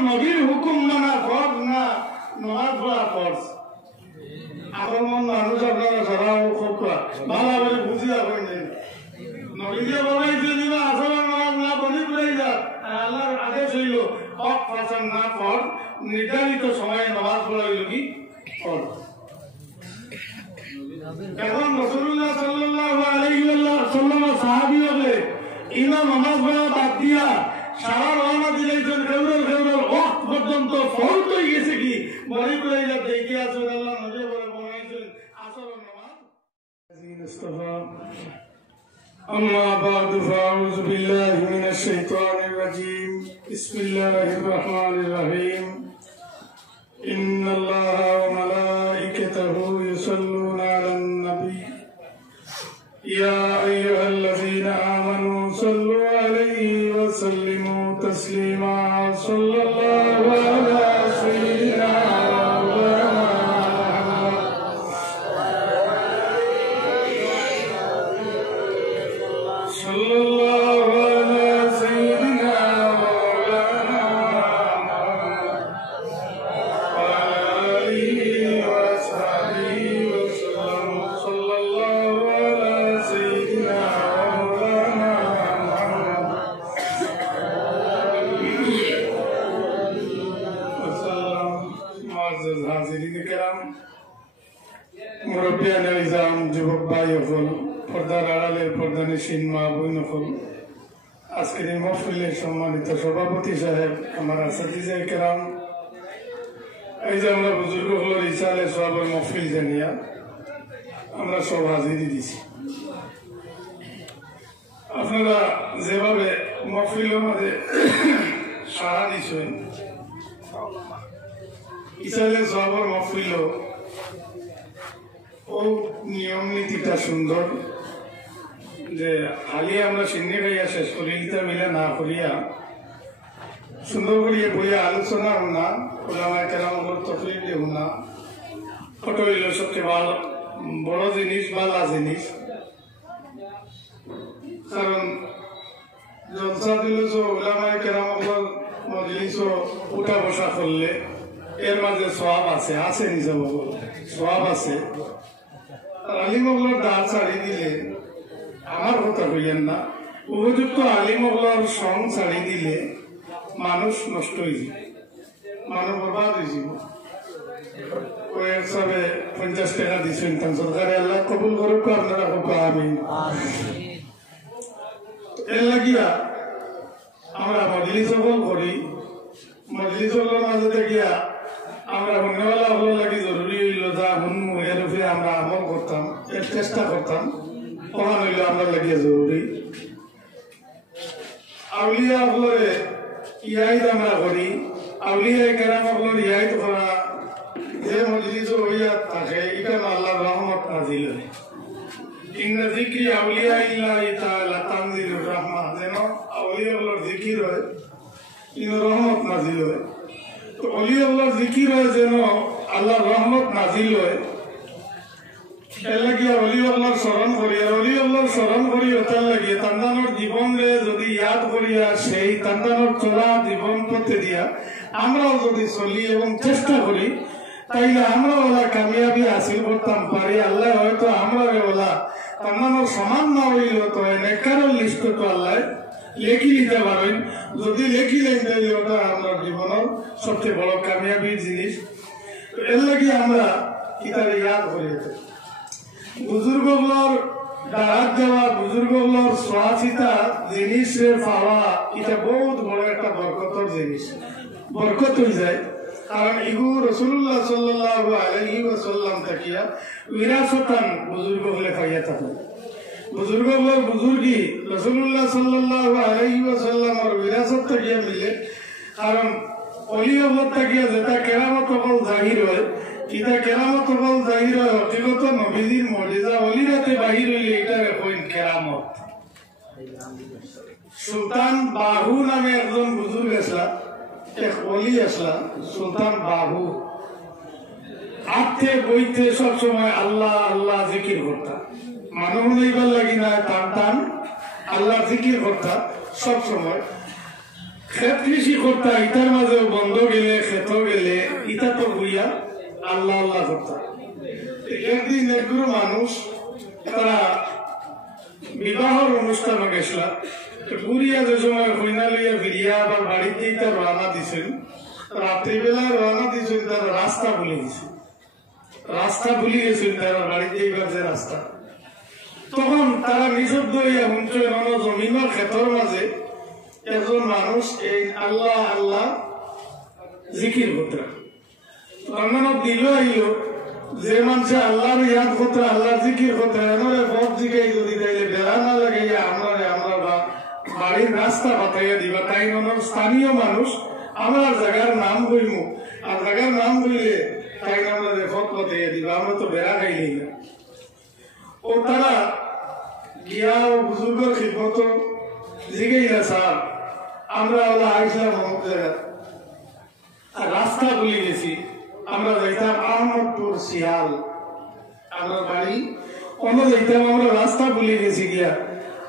নবীর হুকুম মানা ফরজ না নামাজ পড়া ফরজ আমার মন মানুষ আপনারা সরাও খুব ভালো করে বুঝিয়া করেন নবীকে বলাইছে দিবা আসল নামাজ না পড়ি পড়ে যা আল্লাহর আদেশ হইল হক ফাসান না ফরজ নির্ধারিত সময়ে নামাজ পড়া হইল কি ফরজ এখন রাসূলুল্লাহ সাল্লাল্লাহু আলাইহি ওয়াসাল্লাম সাহাবী হলে ইমাম নামাজ পড়া বাদ দিয়া সারা রওনা দিলেন কেউরের ওয়াক্ত পর্যন্ত ফরজ হয়ে গেছে কি মরি করে যা দেখে আছে আল্লাহ নবী বলে বলাইছেন আসল নামাজ মুস্তাফা أما بعد فأعوذ بالله من الشيطان الرجيم بسم الله الرحمن الرحيم إن الله وملائكته يصلون على النبي يا أيها الذين آمنوا صلوا عليه وسلموا تسليما صلى الله على سيدنا সম্মানিত সভাপতি সাহেব আমার আসাতিজায়ে কেরাম এই যে আমরা বুজুর্গ হলোর ইসালে সবের মহফিল জানিয়া আমরা সব হাজিরি দিছি আপনারা যেভাবে মহফিলের মধ্যে সাড়া দিচ্ছেন ইসালে সবের মহফিল ও নিয়ম নীতিটা সুন্দর যে খালি আমরা সিন্নি খাইয়া শেষ করিয়া মিলে না করিয়া সুন্দর করিয়া বইয়া আলোচনা শুনা ওলামায়ে কেরামের তকলিফ দিয়ে শুনা ফটো হইল সবচেয়ে ভালো বড় জিনিস ভালো জিনিস কারণ জলসা দিল ওলামায়ে কেরামের মজলিস উঠা বসা করলে এর মাঝে সওয়াব আছে নিজে সওয়াব আছে আলিমগুলোর দাঁড় ছাড়ি দিলে আমার কথা হইয়েন না উপযুক্ত আলিমগুলোর সং ছাড়ি দিলে মানুষ নষ্ট হয়ে যাবে মানুষ বরবাদ হয়ে যাবে কয়েক সবে 50 টাকা দিচ্ছেন সরকারে আল্লাহ কবুল করুক আপনারা হোক আমিন এর লাগিয়া আমরা মজলিস করি মজলিস মাঝে দেখিয়া আমরা হুনওয়ালা হলো লাগি জরুরি হইল যা হুনমু এর উপরে আমরা আমল করতাম এর চেষ্টা করতাম ওখান হইল আমরা লাগিয়া জরুরি আউলিয়া হলরে ইয়াইদ আমরা করি আউলিয়া কেরাম হলর ইয়াইদ করা যে মজলিস হইয়া থাকে এটা আল্লাহর রহমত নাজিল হয় ইন্না যিকরি আউলিয়া ইল্লাহি তাআলা তানজিলুর রাহমা যেন আউলিয়া হলর জিকির হয় ইন রহমত নাজিল হয় তো অলি আল্লাহর জিকির হয় যেন আল্লাহর রহমত নাজিল হয় এর লাগিয়া অলি আল্লাহর স্মরণ করি আর অলি আল্লাহর স্মরণ করি ওটার লাগিয়ে তান্দানোর জীবনে যদি ইয়াদ করিয়া সেই তান্দানোর চলা জীবন পথে দিয়া আমরাও যদি চলি এবং চেষ্টা করি তাইলে আমরা ওলা কামিয়াবি হাসিল করতাম পারি আল্লাহ হয়তো আমরা ওলা তান্দানোর সমান না হইল তো নেকারোর লিস্ট তো আল্লাহ লেখি নিতে পারেন যদি লেখি লেখতে ওটা আমরা জীবনের সবচেয়ে বড় কামিয়াবির জিনিস এর লাগে আমরা ইতারে ইয়াদ করি বুজুর্গগুলোর দাঁড়াত দেওয়া বুজুর্গগুলোর সোয়াচিতা জিনিসের পাওয়া এটা বহুত বড় একটা বরকতর জিনিস বরকত হয়ে যায় কারণ ইগু রাসূলুল্লাহ সাল্লাল্লাহু আলাইহি ওয়াসাল্লাম তাকিয়া বিরাসতান বুজুর্গ হলে পাইয়া থাকে বুজুর্গগুলোর বুজুর্গি রাসূলুল্লাহ সাল্লাল্লাহু আলাইহি ওয়াসাল্লামের বিরাসত তাকিয়া মিলে কারণ অলি অবত তাকিয়া যেটা কেরামত হল জাহির হয় এটা কেরামত হল জাহির হয় হকিকত নবীজির মুজিজা অলিরাতে বাহির হইলে এটা কইন কেরামত সুলতান বাহু নামে একজন বুজুর্গ আসলা এক অলি আসলা সুলতান বাহু হাতে বইতে সবসময় আল্লাহ আল্লাহ জিকির করতাম মানুষ নেইবার লাগি না টান টান আল্লাহ জিকির করতাম সবসময় ক্ষেত কৃষি করতাম ইটার মাঝেও বন্ধ আল্লাহ আল্লাহ করতাম। একদিন একগুলো মানুষ তারা বিবাহর অনুষ্ঠানে গেছিল, ঘুরিয়া যে সময় কইনা লইয়া ফিরিয়া আবার বাড়িতে তার রানা দিছেন, রাত্রিবেলায় রানা দিছেন, তার রাস্তা ভুলে গেছে, রাস্তা ভুলে গেছেন তারা বাড়িতে এইবার যে রাস্তা। তখন তারা নিঃশব্দ হইয়া শুনছে জমিনের ক্ষেতর মাঝে একজন মানুষ এই আল্লাহ আল্লাহ জিকির করতে দিল আইল, যে মানুষে আল্লাহর ইয়াদ করতে আল্লাহ জিকির করতে এমরে পথ জিগাই যদি তাইলে বেড়া না লাগাইয়া আমরা বাড়ির রাস্তা বাতাইয়া দিবা, তাই স্থানীয় মানুষ আমার জায়গার নাম কইমু, আর জায়গার নাম কইলে তাই আমরা পথ বাতাইয়া দিবা, আমরা তো বেড়া খাইলেই না। ও তারা গিয়া ও বুজুর্গের খিদমত জিগাইলা স্যার আমরা ওলা আইসলাম অমুক জায়গা, আর রাস্তা ভুলে গেছি, আমরা যাইতাম আহমদপুর শিয়াল, আমরা বাড়ি অন্য যাইতাম, আমরা রাস্তা ভুলে গেছি গিয়া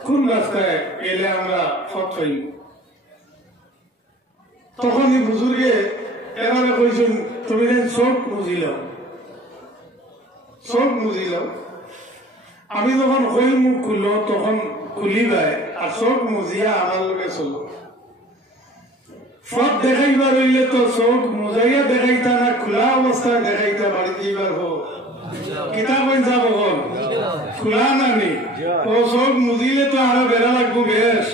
কোন রাস্তায় গেলে আমরা পথ পাই। তখন এই বুজুর্গে এবারে কইছেন তুমি চোখ বুঝিল, চোখ বুঝিল। আমি যখন কই মুখ খুললো তখন খুলিবাই, আর চোখ মুজিয়া আমার লোকে চলো। পথ দেখাইবার হইলে তো চোখ মুজাইয়া দেখাইতা না খোলা অবস্থায় দেখাইতা, বাড়িতে এইবার হোক কিতাব যাব হল খোলা নানি, ও চোখ মুজিলে তো আরো বেড়া লাগবো বেশ।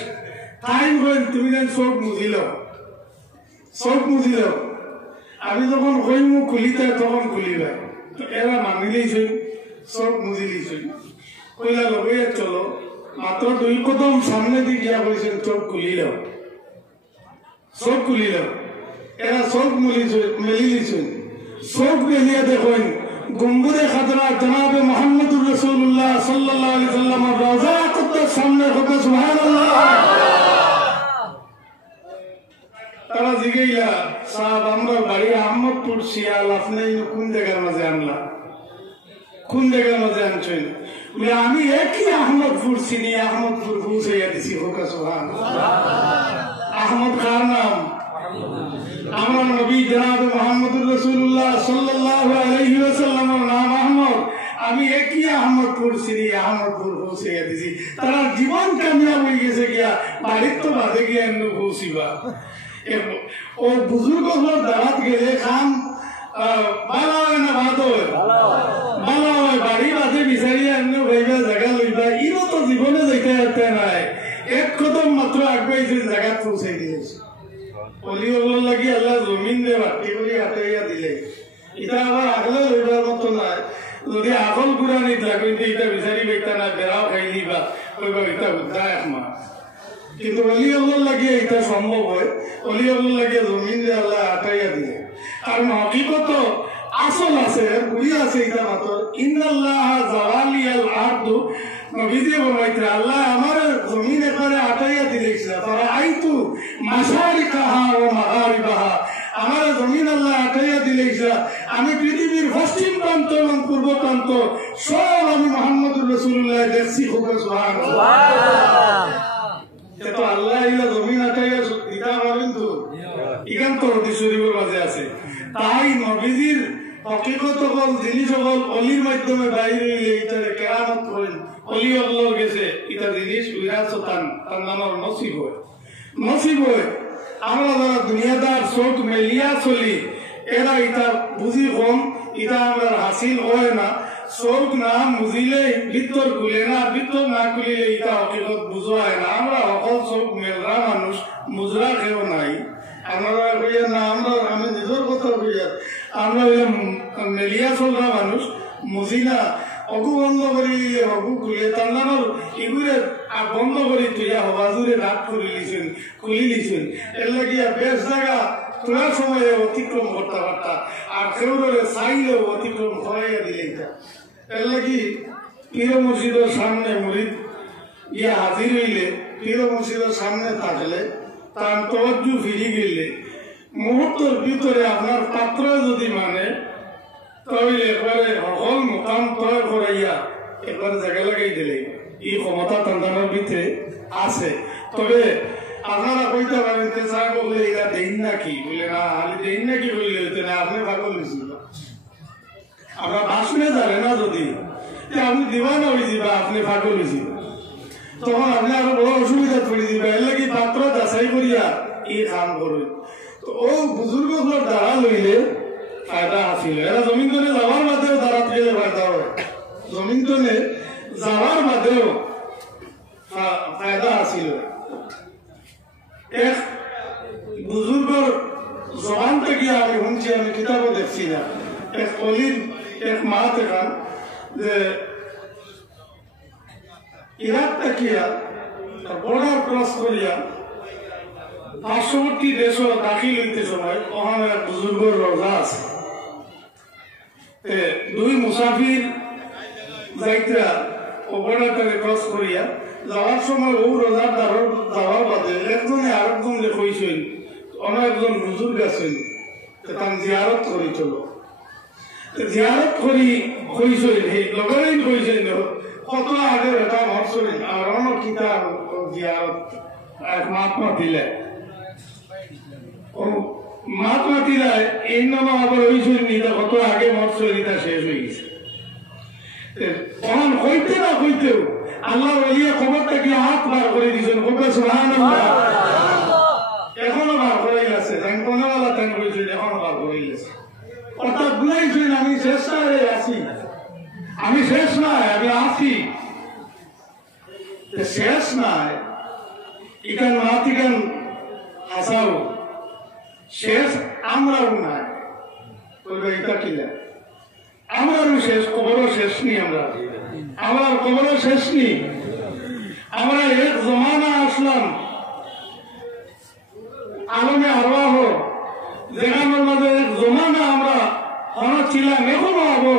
টাইম কইন তুমি যেন চোখ মুজিল, চোখ মুজিল। আমি যখন কই মুখ খুলিতে তখন খুলিবাই, এরা মানিলেই চই চোখ মুজিলেই চই। কইলা লগে চলো, মাত্র 2 কদম সামনে দিয়ে গিয়া কইছেন চোখ খুলিল, চোখ খুলিল। এরা চোখ মেলিলিছেন, চোখ মেলিয়া দেখেন গম্বুরে খাদরা জনাবে মুহাম্মদুর রাসূলুল্লাহ সাল্লাল্লাহু আলাইহি সাল্লামের রওজা কুদ্দুস সামনে কথা সুবহানাল্লাহ। তারা জিগাইলা সাহেব আমরা বাড়ি আহমদপুর শিয়াল, আপনি কোন জায়গার মাঝে আনলা, কোন জায়গার মাঝে আনছেন? আমি একই আহমদপুর চিনি, আহমদপুর পৌঁছাইয়া দিছি হোক সুবহানাল্লাহ। আহমদ কার নাম? আমরা নবী জনাবে মুহাম্মদুর রাসূলুল্লাহ সাল্লাল্লাহু আলাইহি ওয়াসাল্লামের নাম আহমদ। আমি একই আহমদপুর চিনি, আহমদপুর পৌঁছাইয়া দিছি। তারা জীবন কামিয়াব হয়ে গেছে গিয়া, বাড়ির তো বাদে গিয়া এমনি পৌঁছিবা। ও বুজুর্গ দাওয়াত গেলে খান ভালো হয় না ভাত হয়, ভালো হয় বাড়ি বাদে বিচারিয়া এমনি ভাইবা জায়গা লইবা, ইনো তো জীবনে যাইতে হাতে নাই। এক কদম মাত্র আগবাইছে জায়গা পৌঁছাই দিয়েছে। অলি ওগুলো লাগি আল্লাহ জমিন দিয়ে বাটি করে হাতাইয়া দিলে, এটা আবার আগলে লইবার মতো নাই। যদি আগল গুড়া নিত কিন্তু এটা বিচারি পাইতা না, বেড়াও খাইলি বা কইবা এটা বুদ্ধা এক মাস। কিন্তু অলি ওগুলো লাগিয়ে এটা সম্ভব হয়, অলি ওগুলো লাগিয়ে জমিন দিয়ে আল্লাহ হাতাইয়া দিলে। কারণ হকিকত আসল আছে, গুড়ি আছে, এটা মাত্র ইন্নাল্লাহ জাওয়ালিয়াল আরদু নবীজি বলাইতে আল্লাহ আমার জমিন এখানে আটাইয়া দিলেছিল, তারা আইতু মাশারিকাহা ওয়া মাগারিবাহা, আমার জমিন আল্লাহ আটাইয়া দিলেছিল। আমি পৃথিবীর পশ্চিম প্রান্ত এবং পূর্ব প্রান্ত সব আমি মুহাম্মদুর রাসূলুল্লাহ দেখছি। সুবহানাল্লাহ। তো আল্লাহ ইলা জমিন আটাইয়া দিতা পাবেন তো, ইখান তো হাদিস শরীফের মাঝে আছে। তাই নবীজির হকিকত সকল জিনিস সকল অলির মাধ্যমে বাইরে এটারে কেরামত করেন, অলি আল্লাহর গেছে এটা জিনিস উইরাসতান তান্নানোর নসিব হয়, নসিব হয়। আমরা যারা দুনিয়াদার চোখ মেলিয়া চলি, এরা এটা বুঝি কম, এটা আমরা হাসিল হয় না। চোখ না বুঝিলে ভিতর খুলে না, ভিতর না খুলিলে এটা হকিকত বুঝা হয় না। আমরা সকল চোখ মেলরা মানুষ, মুজরা কেউ নাই। আমরা কইয়া না, আমরা আমি নিজের কথা কইয়া আমরা মেলিয়া চলরা মানুষ, মুজি না। অগু বন্ধ করি অগু খুলে তান্নানোর এগুলো বন্ধ করি তুইয়া হবাজুরে রাত করে লিছেন, খুলি লিছেন। এর লাগিয়া বেশ জায়গা তোলার সময় অতিক্রম করতে পারতা, আর কেউ চাইলেও অতিক্রম করাইয়া দিলে এটা। এর লাগি পীর মসজিদের সামনে মুরিদ ইয়া হাজির হইলে, পীর মসজিদের সামনে থাকলে তার তওয়াজ্জু ফিরে গেলে মুহূর্তের ভিতরে আপনার পাত্র যদি মানে তাহলে একবারে সকল মোকাম তৈরি করাইয়া একবারে জায়গা লাগাই দিলে এই ক্ষমতা তান্দানোর ভিতরে আছে। তবে আপনারা কইতে পারেন চাই বলে এরা দেন নাকি, বলে না হালি দেন নাকি বললে হইতে না, আপনি পাগল হয়েছিল। আমরা বাসনে জানে না যদি আপনি দিবানা হয়ে যাবে, আপনি ফাঁকল হয়েছি, তখন আপনি আরো বড় অসুবিধা পড়ে দিবে। এর লাগে পাত্র যাচাই করিয়া এই কাম করবে। তো ও বুজুর্গ গুলোর দ্বারা লইলে ফায়দা আসিল। এরা জমিন তনে যাওয়ার বাদেও দ্বারা পেলে ফায়দা হয়, জমিন তনে যাওয়ার বাদেও ফায়দা আসিল। এক বুজুর্গর জবান থেকে আমি শুনছি, আমি কিতাবও দেখছি না, এক অলির এক মা দেখান যে ইরাক তাকিয়া বর্ডার ক্রস করিয়া পার্শ্ববর্তী দেশ দাখিল হইতে সময় ওখানে এক বুজুর্গর রোজা আছে। দুই মুসাফির যাইতরা ও বর্ডারটাকে ক্রস করিয়া যাওয়ার সময় ও রোজার দ্বারর যাওয়ার বাদে একজনে আরেকজনকে কইছেন, অন্য একজন বুজুর্গ আছেন, তার জিয়ারত করি চলো। জিয়ারত করি কইছেন, লগরেই কইছেন কত আগে এটা মরছেন আর অন্য কিতাব জিয়ারত এক মহাত্মা দিলে ও মহাত্মা দিলায় এই নাম আবার হয়েছেন নিতা কত আগে মরছেন নিতা শেষ হয়ে গেছে। তখন হইতে না হইতেও আল্লাহ ওলিয়া খবরটা কি হাত বার করে দিয়েছেন, এখনো বার করে গেছে, কোনওয়ালা তেন কইছেন এখনো বার করে গেছে। অর্থাৎ বুঝাইছেন আমি শেষ নাই আছি, আমি শেষ নাই, আমি আছি শেষ নাই। ইকান মাতিকান হাসাও শেষ আমরাও নাই, এটা কিলা আমরাও শেষ, খবরও শেষ নি, আমরা খবরও শেষ নি। আমরা এক জমানা আসলাম আলমে আরওয়াহ, যেখানের মাঝে এক জমানা আমরা ছিলাম, এখনো হবো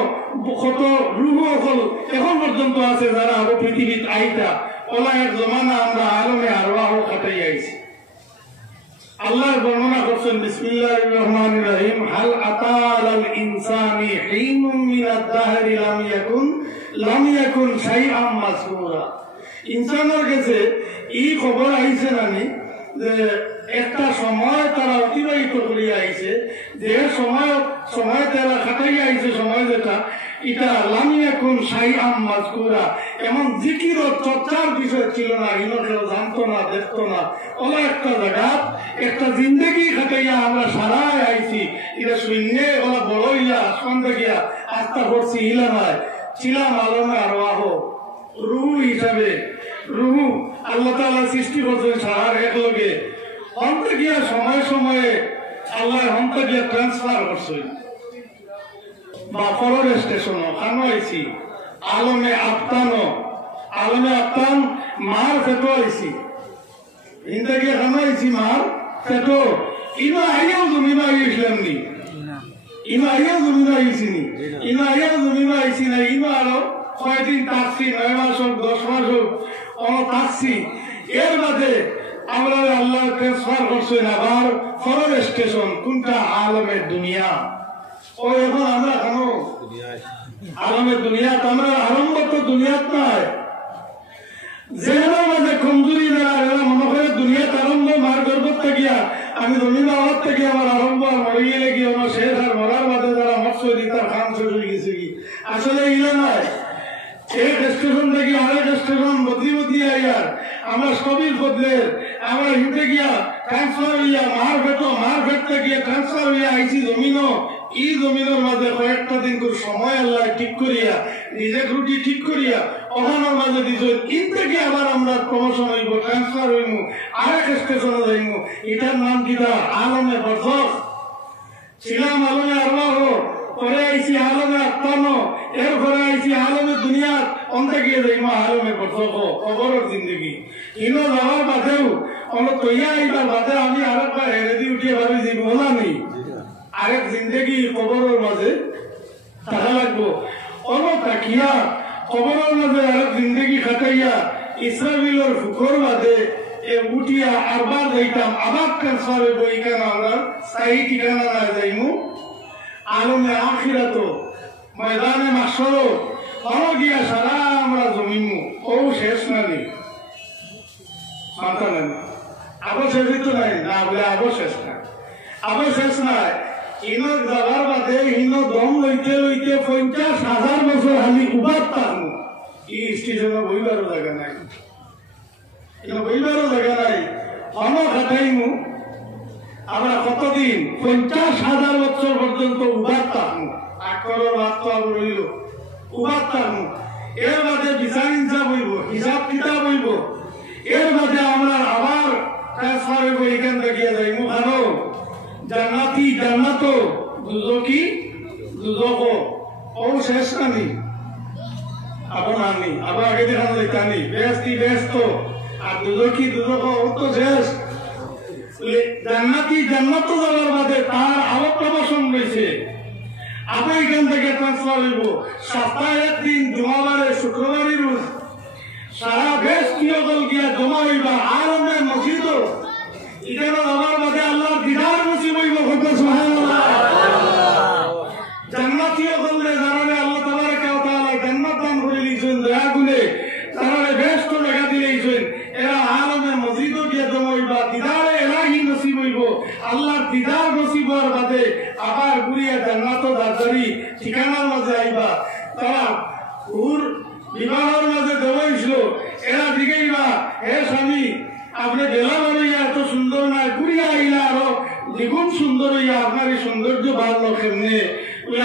কত রুহ হল এখন পর্যন্ত আছে যারা হবো পৃথিবীত আইতা, ওলা এক জমানা আমরা আলমে আরওয়াহ কাটাই আইছি। আল্লাহ বর্ণনা করছেন বিসমিল্লাহির রহমানির রহিম, হাল আতা আলাল ইনসানি হিনুম মিনাদ দাহরি লাম ইয়াকুন শাইআম মাযকুরা। ইনসানের কাছে এই খবর আইছে নানি যে একটা সময় তারা অতিবাহিত করিয়া আইছে, যে সময় তারা খাটাইয়া আইছে, সময় যেটা এটা লাম ইয়াকুন শাইআম মাযকুরা, এমন জিকির ও চর্চার বিষয় ছিল না, ইনো কেউ জানতো না, দেখতো না। ওলা একটা জায়গা একটা জিন্দগি খাটাইয়া আমরা সারাই আইছি, এটা শূন্যে ওলা বড় ইয়া আসমান দেখিয়া আস্থা করছি, ইলা নয়, ছিলাম আলমে আরওয়াহ রুহু হিসাবে। রুহু আল্লাহ তাআলা সৃষ্টি করছেন সারার একলগে, অন্তে গিয়া সময়ে সময়ে আল্লাহ অন্তে গিয়া ট্রান্সফার করছেন বা ফরর স্টেশন খানো আইছি, আলমে আপ্তান মার ফেটো আইছি, ইন্দা গিয়া খানো আইছি মার ফেটো। ইনো আইয়াও জমিমা আইসলাম নি, ইনো আইয়াও জমিমা আইছি নি, ইনো আইয়াও জমিমা আইছি না, ইনো আরো কয়েকদিন থাকছি, 9 মাস হোক 10 মাস হোক অন থাকছি। এর বাদে আমরা আল্লাহ ট্রান্সফার করছেন আবার ফরর স্টেশন, কোনটা আলমের দুনিয়া। ও এখন আমরা কেন আলমের দুনিয়াত, আমরা আরম্ভ তো দুনিয়াত নয়, যেন মাঝে কমজুরি দ্বারা এরা মনে করে দুনিয়াত আরম্ভ মার গর্ভত থাকিয়া আমি জমিন আওয়াজ থেকে আমার আরম্ভ আর মরে গেলে কি আমার শেষ, আর মরার বাদে যারা মৎস্য দি তার খান শেষ হয়ে গেছে কি, আসলে ইলে নয়। এক স্টেশন থেকে আরেক স্টেশন বদলি আইয়ার আমরা সবই বদলের, আমরা হিটে গিয়া ট্রান্সফার হইয়া মার ভেটতে গিয়া ট্রান্সফার হইয়া আইছি জমিনও। এই জমিনের মাঝে কয়েকটা দিন করে সময় আল্লাহ ঠিক করিয়া নিজে রুটি ঠিক করিয়া ওখানোর মাঝে দিছ, কিন্তু কি আবার আমরা প্রমোশন হইব, ট্রান্সফার হইব, আরেক স্টেশনে যাইব। এটার নাম কিনা আলমে বরজখ। ছিলাম আলমে আরওয়াহ, পরে আইছি আলমে আত্মানো, এরপরে আইছি আলমে দুনিয়াত, অন্তে গিয়ে যাইব আলমে বরজখ, কবরের জিন্দগি। ইনো যাওয়ার বাদেও অন্য তৈয়া আইবার বাদে আমি আরেকবার হেরে দিয়ে উঠিয়ে ভাবি যে বলা নেই, আরেক জিন্দগি কবরের মাঝে থাকা লাগবো। অন্য তাকিয়া কবরের মাঝে আরেক জিন্দগি খাটাইয়া ইসরাফিলের ফুকর বাদে উঠিয়া আরবার যাইতাম, আবার ট্রান্সফার হইব। এখানে আমরা স্থায়ী ঠিকানা না যাইমু আলমে আখিরাত, ময়দানে মাশরও গিয়া সারা আমরা জমিমু। ও শেষ নানি মানতা নেন, আবার শেষ তো নাই না, বলে আবার শেষ নাই, আবার শেষ নাই। ইনো যাবার বাদে ইনো দম লইতে লইতে 50,000 বছর আমি উবাদ থাকবো এই স্টেশনে বইবারও জায়গা নাই ইনো বইবারও জায়গা নাই অন খাটাইমু আমরা কতদিন 50,000 বছর পর্যন্ত উবাদ থাকবো আকরের বার্তা রইল উবাদ থাকবো এর বাদে বিচার ইনসাফ হইব হিসাব কিতাব হইব এর বাদে আমরা আবার ট্রান্সফার হইব এখান থেকে যাইমু আরো জান্নাতি জান্নাত দুজকি দুজক ও শেষ নানি আবার নানি আবার আগে দেখানো যাইতানি বেস্তি ব্যস্ত আর দুজকি দুজক ও তো শেষ জান্নাতি জান্নাত যাওয়ার বাদে তার আরো প্রমোশন রয়েছে আবার এখান থেকে ট্রান্সফার হইব সপ্তাহে একদিন জুমাবারে শুক্রবারের রোজ সারা বেশ কিয়দল গিয়া জমা হইবা আর আমরা মসজিদ এখানে আমার বাদে আল্লাহর দিদার নসিব হইব সুবহানাল্লাহ জান্নাতীয় বললে জানালে আল্লাহ তাবারাকা ওয়া তাআলা জান্নাত দান করে দিয়েছেন দয়া গুণে তারারে বেশ তো জায়গা দিয়েছেন এরা আলমে মসজিদ গিয়া জমা হইবা দিদারে ইলাহি নসিব হইব আল্লাহর দিদার নসিব হওয়ার বাদে আবার ঘুরিয়া জান্নাত দারদারি ঠিকানার মাঝে আইবা তারা হুর বিবাহের মাঝে দেওয়াইছিল এরা দিকেইবা হে স্বামী আপনি বেলা বাড়িয়া এত সুন্দর নয় ঘুরিয়া আইলা আরো দ্বিগুণ সুন্দর হইয়া আপনার এই সৌন্দর্য বাড়লো কেমনে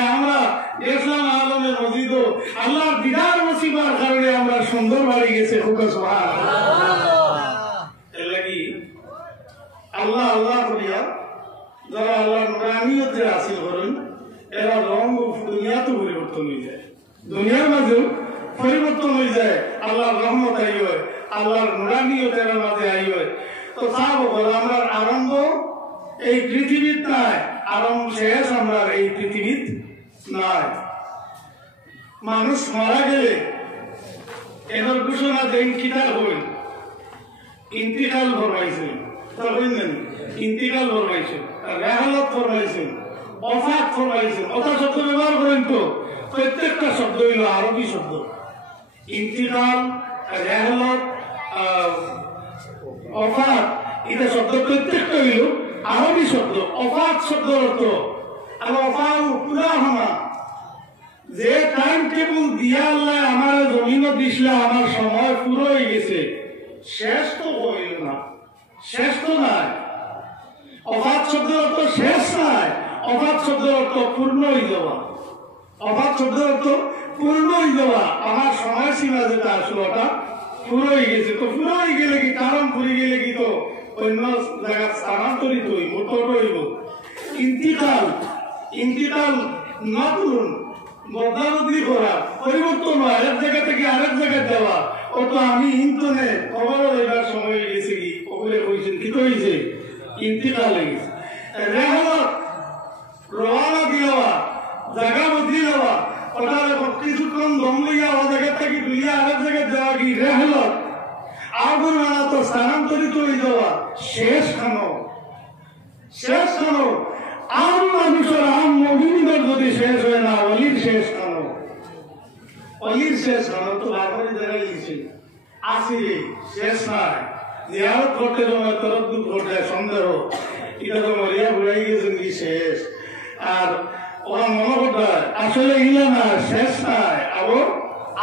আমরা দেখলাম আলমের মসজিদ আল্লাহর দিদার নসিবার কারণে আমরা সুন্দর বাড়ি গেছে এর লাগি আল্লাহ আল্লাহ করিয়া যারা আল্লাহর নুরানিয়তে হাসিল করেন এরা রঙ দুনিয়াতে পরিবর্তন হয়ে যায় দুনিয়ার মাঝেও পরিবর্তন হয়ে যায় আল্লাহর রহমত আই হয় আল্লাহর নুরানিয়তের মাঝে আই হয় তো চাবো আমরা আরম্ভ এই পৃথিবীর নাই আরম্ভ শেষ আমরা এই পৃথিবীর নাই মানুষ মারা গেলে এদের ঘোষণা দেন কিতাব হইল ইন্তিকাল ফরমাইছেন ইন্তিকাল ফরমাইছেন রেহালত ফরমাইছেন অফাত ফরমাইছেন অথা শব্দ ব্যবহার করেন তো প্রত্যেকটা শব্দ হইল আরবি শব্দ ইন্তিকাল রেহালত অফাত এটা শব্দ প্রত্যেকটা হইল আরবি শব্দ অফাত শব্দ অর্থ আর অফাত পুরা হনা যে টাইম টেবিল দিয়া আল্লাহ আমার জমিন দিছিলা আমার সময় পুরো হয়ে গেছে শেষ তো হইল না শেষ তো নাই অফাত শব্দ অর্থ শেষ নাই অফাত শব্দ অর্থ পূর্ণ হয়ে যাওয়া অফাত শব্দ অর্থ পূর্ণ হয়ে যাওয়া আমার সময় সীমা যেটা আসলো ওটা পুরো হয়ে গেছে তো পুরো হয়ে গেলে কি কারণ পুরে গেলে কি তো অন্য জায়গা স্থানান্তরিত হইব তোর হইব ইন্তিকাল ইন্তিকাল নতুন বদলাবদলি করা পরিবর্তন হয় এক জায়গা থেকে আরেক জায়গায় দেওয়া ও তো আমি ইন্তনে খবর এবার সময় হয়ে গেছে কি ওগুলো কইছেন কি তো হয়েছে ইন্তিকাল হয়ে গেছে রেহালত রওনা দেওয়া জায়গা বদলি দেওয়া ওটার কিছুক্ষণ দম লইয়া ও জায়গা থেকে দুইয়া আরেক জায়গায় দেওয়া কি রেহালত আগুন মানা তো স্থানান্তরিত হয়ে যাওয়া শেষ খানো আম মানুষের আম মহিনীদের যদি শেষ হয় না অলির শেষ খানো তো বারবারই দেখা গেছে আসিলে শেষ নাই জিয়ারত করতে তোমার তরদ্দুত ঘটে সন্দেহ এটা তো মরিয়া ঘুরাই গেছেন কি শেষ আর ওরা মনে করতে আসলে ইলা না শেষ নাই আবার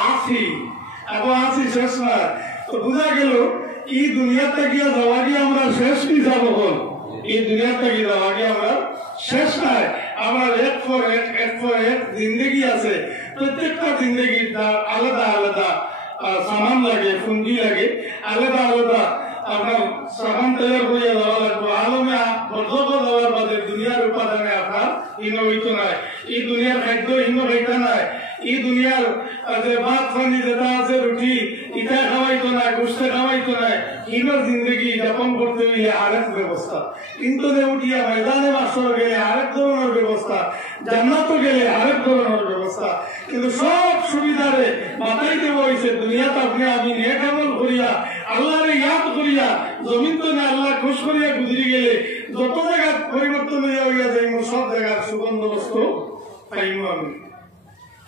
আসি শেষ নাই তো বোঝা গেল এই দুনিয়াতে গিয়ে যাওয়া গিয়ে আমরা শেষ কি যাবো হল এই দুনিয়াতে গিয়ে যাওয়া গিয়ে আমরা শেষ নাই আমরা এক পর এক জিন্দগি আছে প্রত্যেকটা জিন্দগির আলাদা আলাদা সামান লাগে পুঞ্জি লাগে আলাদা আলাদা আপনার সামান তৈরি করে দেওয়া লাগবে আলমে বর্ধক দেওয়ার বাদে দুনিয়ার উপাদানে আপনার ইনো হইতো নাই এই দুনিয়ার খাদ্য ইনো খাইতে নাই এই দুনিয়ার যে ভাত পানি যেটা আছে রুটি ইটা খাওয়াইতো নাই গোস্ত খাওয়াইতো নাই ইনোর জিন্দগি যাপন করতে হইলে আরেক ব্যবস্থা কিন্তু উঠিয়া ময়দানে মাসর গেলে আরেক ধরনের ব্যবস্থা জান্নাতও গেলে আরেক ধরনের ব্যবস্থা কিন্তু সব সুবিধারে মাথায় দেওয়া হয়েছে দুনিয়াতে আপনি আমি নেক আমল করিয়া আল্লাহরে ইয়াদ করিয়া জমিন তো না আল্লাহ খুশ করিয়া গুজরি গেলে যত জায়গা পরিবর্তন হইয়া যাইব সব জায়গার সুগন্ধ বস্তু পাইব আমি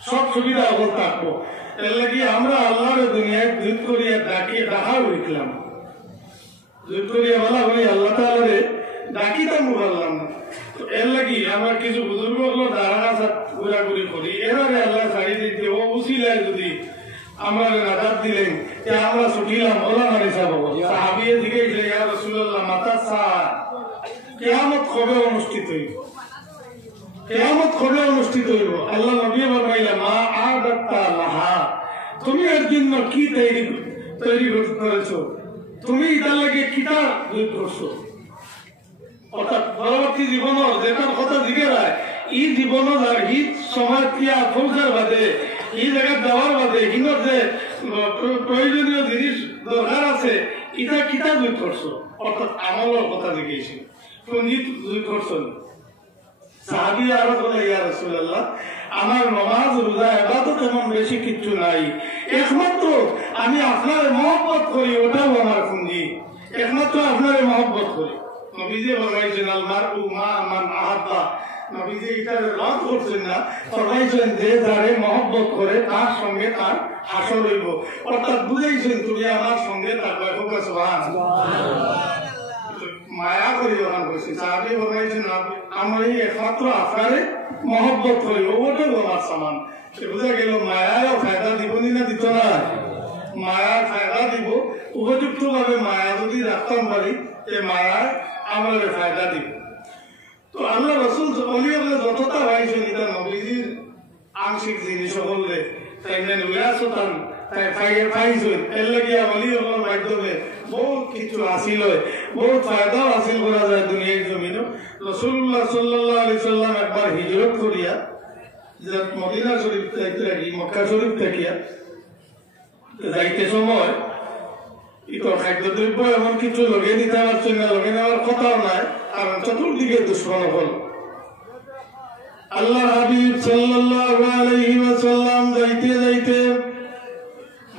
সব সুবিধা অবস্থা থাকবো এর লাগি আমরা আল্লাহর দুনিয়ায় যুদ্ধ করিয়া ডাকা উঠলাম যুদ্ধ করিয়া বলা বলি আল্লাহ তাআলারে ডাকিতাম বললাম না এর লাগি আমরা কিছু বুজুর্গ হলো ধারণা ঘোরাঘুরি করি এবারে আল্লাহ ছাড়ি দিতে ও উসিলায় যদি আমরা নাজাত দিলেন যে আমরা ছুটিলাম ওলা মারি সাহেব সাহাবিয়ে দিকে ইয়া রাসূলুল্লাহ মাতা সা কিয়ামত কবে অনুষ্ঠিত হইব কিয়ামত কবে অনুষ্ঠিত হইব আল্লাহ নবী ফরমাইলেন মা আদাতা লাহা তুমি এর জন্য কি তৈরি করেছো তুমি এটার লাগে কিটা করছো অর্থাৎ পরবর্তী জীবনের যেটার কথা জিজ্ঞে রায় এই জীবনের আর হিত সময় ক্রিয়া পৌঁছার বাদে এই জায়গা দেওয়ার বাদে কিন্তু যে প্রয়োজনীয় জিনিস দরকার আছে এটা কিতা দুই করছো অর্থাৎ আমলের কথা জিজ্ঞেস পুঞ্জিত দুই করছো সাহাবী আরো বলে ইয়া রাসূলুল্লাহ আমার নামাজ রোজা ইবাদত এমন বেশি কিছু নাই একমাত্র আমি আপনার মহব্বত করি ওটাও আমার পুঞ্জি একমাত্র আপনার মহব্বত করি নবীজি ফরমাইছেন আল মারউ মা মান আহাব্বা নবীজি এটা রদ করছেন না ফরমাইছেন যে যারে মহব্বত করে তার সঙ্গে তার হাসর হইব অর্থাৎ বুঝাইছেন তুমি আমার সঙ্গে থাকবে সুবহানাল্লাহ মায়া করি ওখান করছি সাহাবী ফরমাইছেন আমি একমাত্র আপনারে মহব্বত করি ওটাও আমার সামান বুঝা গেল মায়াও ফায়দা দিব না দিত না মায়া ফায়দা দিব উপযুক্ত ভাবে মায়া যদি রাখতাম পারি মায়া আমাদের ফায়দা দিব তো আল্লাহ রসুল অলিয়াবলে যতটা পাইছেন এটা নবীজির আংশিক জিনিস বললে তাই উল্লাসতান তাই পাইছেন এর লাগিয়া অলিয়াবলের মাধ্যমে বহুত কিছু হাসিল হয় বহুত ফায়দাও হাসিল করা যায় দুনিয়ার জমিনও রাসূলুল্লাহ সাল্লাল্লাহু আলাইহি সাল্লাম একবার হিজরত করিয়া যে মদিনা শরীফ থেকে মক্কা শরীফ থেকে যাইতে সময় খাদ্যদ্রব্য এমন কিছু লগে নিতে পারছেন না লগে নেওয়ার কথাও নাই কারণ চতুর্দিকে দুশ্মন হল আল্লাহ হাবিব সাল্লাল্লাহু আলাইহি ওয়াসাল্লাম যাইতে যাইতে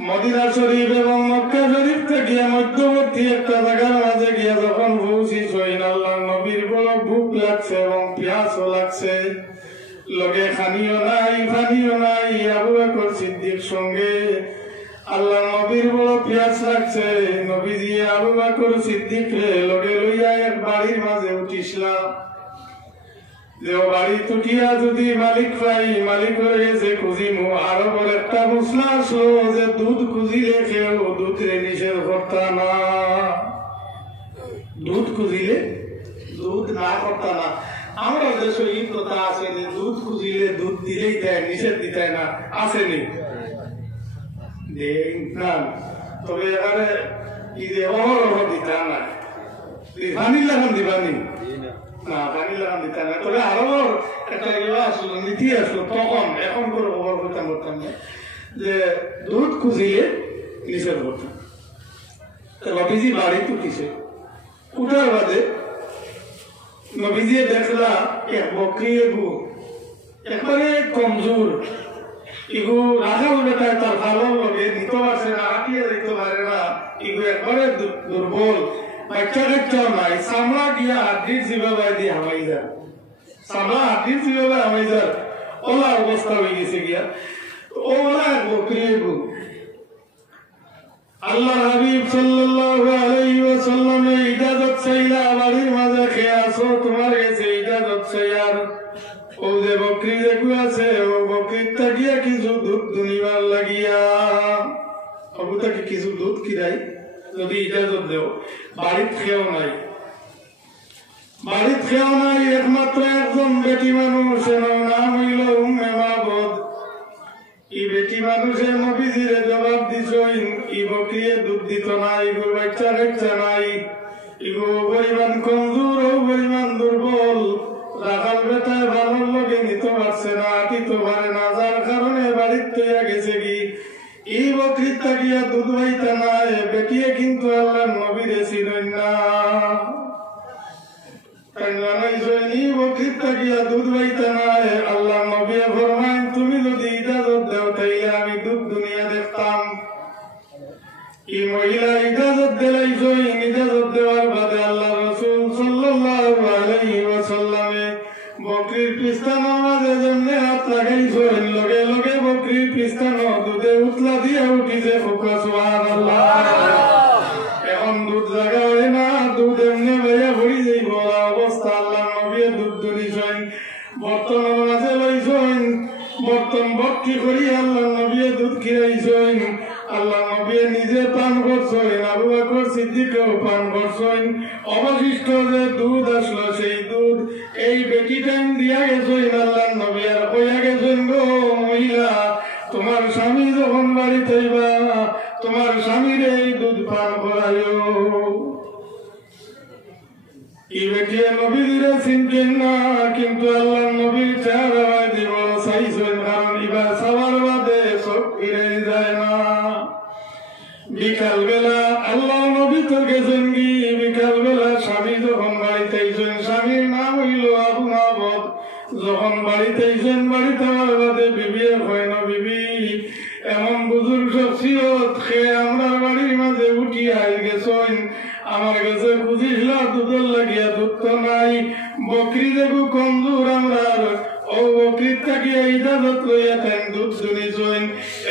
মদিনা শরীফ এবং মক্কা শরীফ থেকে মধ্যবর্তী একটা জায়গার মাঝে গিয়া যখন পৌঁছিছেন আল্লাহ নবীর বড় ভুক লাগছে এবং পিয়াসও লাগছে লগে খানিও নাই পানিও নাই আবু বকর সিদ্দিক সঙ্গে আল্লাহ নবীর বড় পিয়াস লাগছে নবীজি আবু বকর সিদ্দিক লগে লইয়া এক বাড়ির মাঝে উঠিসলা যে বাড়ি তুটিয়া যদি মালিক পাই মালিক হয়ে যে খুঁজিমু আরো বড় একটা মশলা আসলো যে দুধ খুঁজিলে কেউ দুধ রে নিষেধ করতা না দুধ খুঁজিলে দুধ না করতা না আমরা দেশে এই কথা আছে যে দুধ খুঁজিলে দুধ দিলেই দেয় নিষেধ দিতে না আসেনি না তবে এখানে দিতা না পানি লাগান দিবানি না পানি লাগান দিতা না তবে আরো একটা ইয়া আসলো নীতি আসলো তখন এখন করে খবর করতাম করতাম না যে দুধ খুঁজিলে নিষেধ করতাম নবীজি বাড়ি উঠিছে উঠার বাদে নবীজি দেখলা এক বকরি এগু একবারে কমজোর ইগু রাখাল বেটায় তার ভালো লগে নিতে পারছে না আটিয়ে দিতে পারে না ইগু একবারে দুর্বল বাচ্চা কাচ্চাও নাই চামড়া গিয়া হাড্ডির জিবাবাই দিয়ে হামাই যান চামড়া হাড্ডির জিবাবাই হামাই যান ওলা অবস্থা হয়ে গেছে গিয়া ওলা এক বকরি এগু আল্লাহ হাবিব সাল্লাল্লাহু আলাইহি ওয়াসাল্লাম ইজাজত চাইলা বাড়ির মাঝে খেয়ে আসো তোমার কাছে ইজাজত চাইয়ার ও যে বকরি দেখু আছে ও বকরির তাকিয়া কিছু দুধ দুনিবার লাগিয়া অবু তাকে কিছু দুধ কিরাই যদি ইজাজত দেও বাড়িত খেয়েও নাই বাড়িত খেয়েও নাই একমাত্র একজন বেটি মানুষ নাম হইল উম্মে মাবদ ই বেটি মানুষের নবীজিরে জবাব দিছ ই বকরিয়ে দুধ দিত না ইগুর বাচ্চা কাচ্চা নাই ইগু পরিমাণ কমজোর ও পরিমাণ দুর্বল রাখাল বেটায় ভালোর লগে নিতে পারছে না আটিতে পারে না যার কারণে বাড়ির তৈয়া গেছে কি এই বকরির তাকিয়া দুধ হইতা না বেটিয়ে কিন্তু আল্লাহ নবীরে চিনেন না বকরির তাকিয়া দুধ হইতা না আল্লাহ নবী ফরমায় তুমি যদি ইজাজত দেও তাইলে আমি দুধ দুনিয়া দেখতাম এই মহিলা ইজাজত দিলাইছ ইজাজত দেওয়ার বাদে আল্লাহ রাসূল সাল্লাল্লাহু আলাইহি ওয়াসাল্লামে বকরির পিস্তানোর মাঝে যেমনি হাত লাগাইছ লগে লগে বকরির পিস্তানো দুধে উতলা দিয়ে উঠিছে ফুকা সুবহানাল্লাহ এখন দুধ জায়গা হয় না দুধ এমনি বেড়ে ভরি যাইব অবস্থা আল্লাহ নবী দুধ বর্তমানের মাঝে লইছেন বর্তন ভর্তি করি আল্লাহ নবী দুধ খিরাইছেন আল্লাহ নবী নিজে পান করছেন আবু বকর সিদ্দিকও পান করছেন অবশিষ্ট যে দুধ আসলো সেই দুধ এই বেটি টাইম দিয়া গেছেন আল্লাহ নবী আর কইয়া গেছেন গো মহিলা তোমার স্বামী যখন বাড়িতে হইবা তোমার স্বামীর এই দুধ পান করাইও এই বেটিয়া নবীরা চিনতেন না কিন্তু আল্লাহ নবীর চেহারা দিব চাইছেন কারণ ইবা সবার বাদে সব ফিরে যায় না বিকাল বেলা আল্লাহ নবী তো গেছেন কি বিকাল বেলা স্বামী যখন বাড়িতে আইছেন স্বামীর নাম হইল আবু মাহবুব যখন বাড়িতে আইছেন বাড়িতে আমার বাদে বিবি হয় না বিবি এমন বুজুর্গ শখসিয়ত খেয়ে আমরা বাড়ির মাঝে উঠি আই গেছেন আমার কাছে বুঝিসলা দুধের লাগিয়া দুধ তো নাই বকরি দেখু কমজোর আমরা ও বকরির থাকি ইজাজত লইয়া তাই দুধ শুনিছেন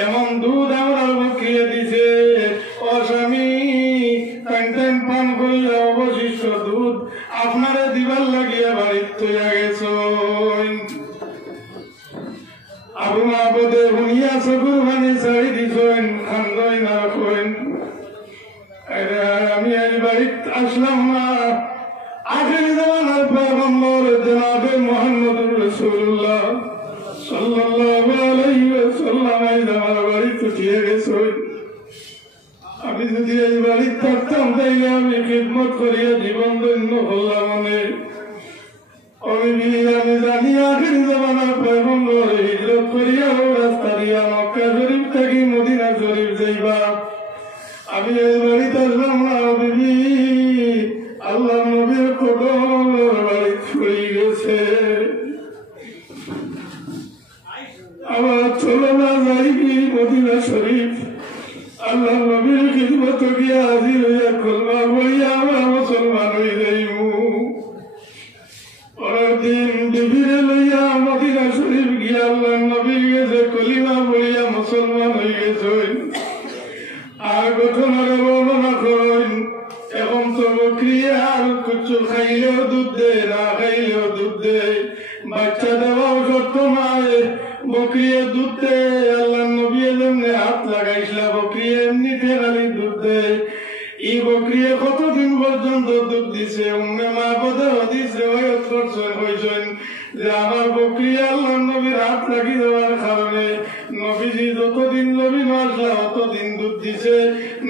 এমন দুধ আমরা বকরিয়া দিছে ও স্বামী টাইম টাইম পান করিয়া অবশিষ্ট দুধ আপনারে দিবার লাগিয়া বাড়ির তৈয়া গেছেন আবু মাহবুবে হুনিয়া চকুর পানি ছাড়ি দিছেন খান্দই না রাখেন আমি আজ বাড়িতে আসলাম না আখেরি জামানার পয়গম্বর জনাবে মুহাম্মদুর রাসূলুল্লাহ সাল্লাল্লাহু আলাইহি ওয়াসাল্লাম এই আমার বাড়িতে উঠিয়ে গেছেন আমি যদি এই বাড়িতে থাকতাম তাইলে আমি খিদমত করিয়া জীবন ধন্য হলাম আমি জানি আখেরি জামানার পয়গম্বর হিজরত করিয়া রাস্তা দিয়া মক্কা শরীফ থেকে মদিনা শরীফ যাইবা আমি এই বাড়িতে আসলাম না বিবি আল্লাহ নবীর কদম বাড়ি ছড়িয়ে গেছে আবার চলো না যাইবি মদিনা শরীফ আল্লাহ নবীর খিদমত গিয়া হাজির হইয়া কলমা বলিয়া আমরা মুসলমান হয়ে যাইব পরের দিন বিবিরে লইয়া মদিনা শরীফ গিয়া আল্লাহ নবীর গেছে কলিমা বলিয়া মুসলমান হয়ে গেছে আর ঘটনার বর্ণনা করেন এখন তো বকরি আর কিছু খাইলেও দুধ দেয় না খাইলেও দুধ দেয় বাচ্চা দেওয়াও শর্ত নাই বকরিয়ে দুধ দেয় আল্লাহ নবী যেমনি হাত লাগাইছিল বকরিয়ে এমনিতে খালি দুধ দেয় এই বকরিয়ে কতদিন পর্যন্ত দুধ দিছে উম্মে মা পদে হদিস রেওয়ায়াত করছেন হইছেন যে আমার বকরি আল্লাহ নবীর হাত লাগি দেওয়ার কারণে নবীজি যতদিন নবী আসলা ততদিন দুধ দিছে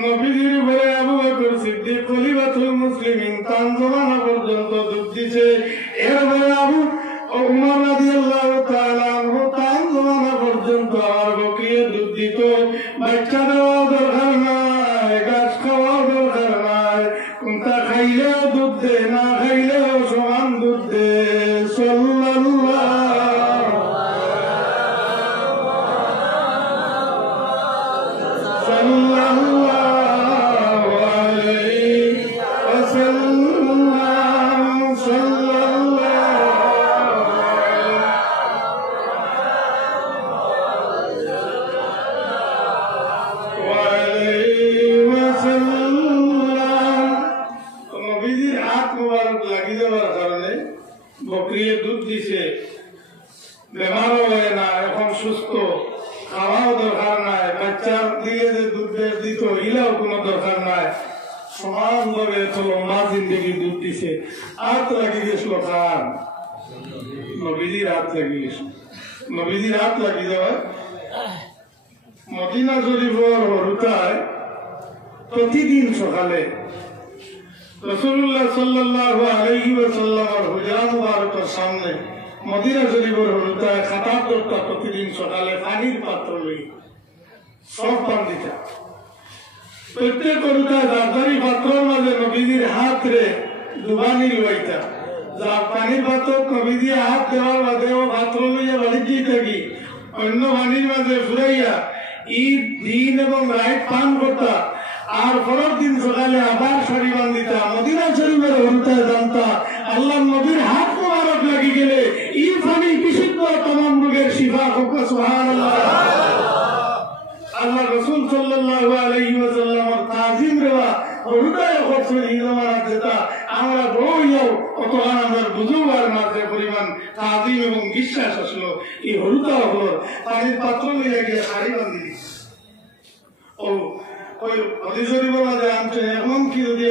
নবীজির উপরে আবু বকর সিদ্দিক খলিফাতুল মুসলিমিন তান জমানা পর্যন্ত দুধ দিছে এরপরে আবু উমর রাদিয়াল্লাহু তাআলা আনহু তান জমানা পর্যন্ত আমার বকরিয়ে দুধ দিত বাচ্চা দেওয়া দরকার নাই গাছ খাওয়া দরকার নাই কোনটা খাইলেও দুধ দে না খাইলেও সমান দুধ দে বকরিয়ে দুধ দিছে বেমারও হয় না এখন সুস্থ খাওয়াও দরকার নাই বাচ্চার দিয়ে যে দুধ দিত ইলাও কোনো দরকার নাই সমান ভাবে এত লম্বা জিন্দগি দুধ দিছে হাত লাগি গেছিল খান নবীজির হাত লাগি গেছিল নবীজির হাত লাগি যাওয়ায় মদিনা শরীফের হরুতায় প্রতিদিন সকালে রাসূলুল্লাহ সাল্লাল্লাহু আলাইহি ওয়াসাল্লামের হুজরা মুবারকের সামনে মদিনা শরীফের হরুতায় খাতার দরটা প্রতিদিন সকালে পানির পাত্র লই সব পান দিতা প্রত্যেক হরুতায় দাদারি পাত্রের মাঝে নবীজির হাত রে দুবানি লইতা যা পানির পাত্র নবীজি হাত দেওয়ার বাদে ও পাত্র লইয়া বাড়ি দিয়ে থাকি অন্য পানির মাঝে ফুরাইয়া ঈদ দিন এবং রাত পান করতা আর পরের দিন সকালে আবার শাড়ি বান্ধিতা মদিনা শরীফের হরুতায় জানতা আল্লাহ নবীর হাত মোবারক লাগি গেলে এই পানি বিশুদ্ধ तमाम রোগের শিফা হোক সুবহানাল্লাহ আল্লাহ রাসূল সাল্লাল্লাহু আলাইহি ওয়াসাল্লামের তাজিম রেওয়া হরুতায় করছেন এই জামানাতে তা আমরা বইও কতখান আমাদের বুঝুবার মাঝে পরিমাণ তাজিম তালিম এবং বিশ্বাস আসলো এই হলুদা হলো পানির পাত্র লইয়া গিয়ে শাড়ি বান্ধি দিচ্ছে ও ওই হলিজরি বলা যায় আমছে এমন কি যদি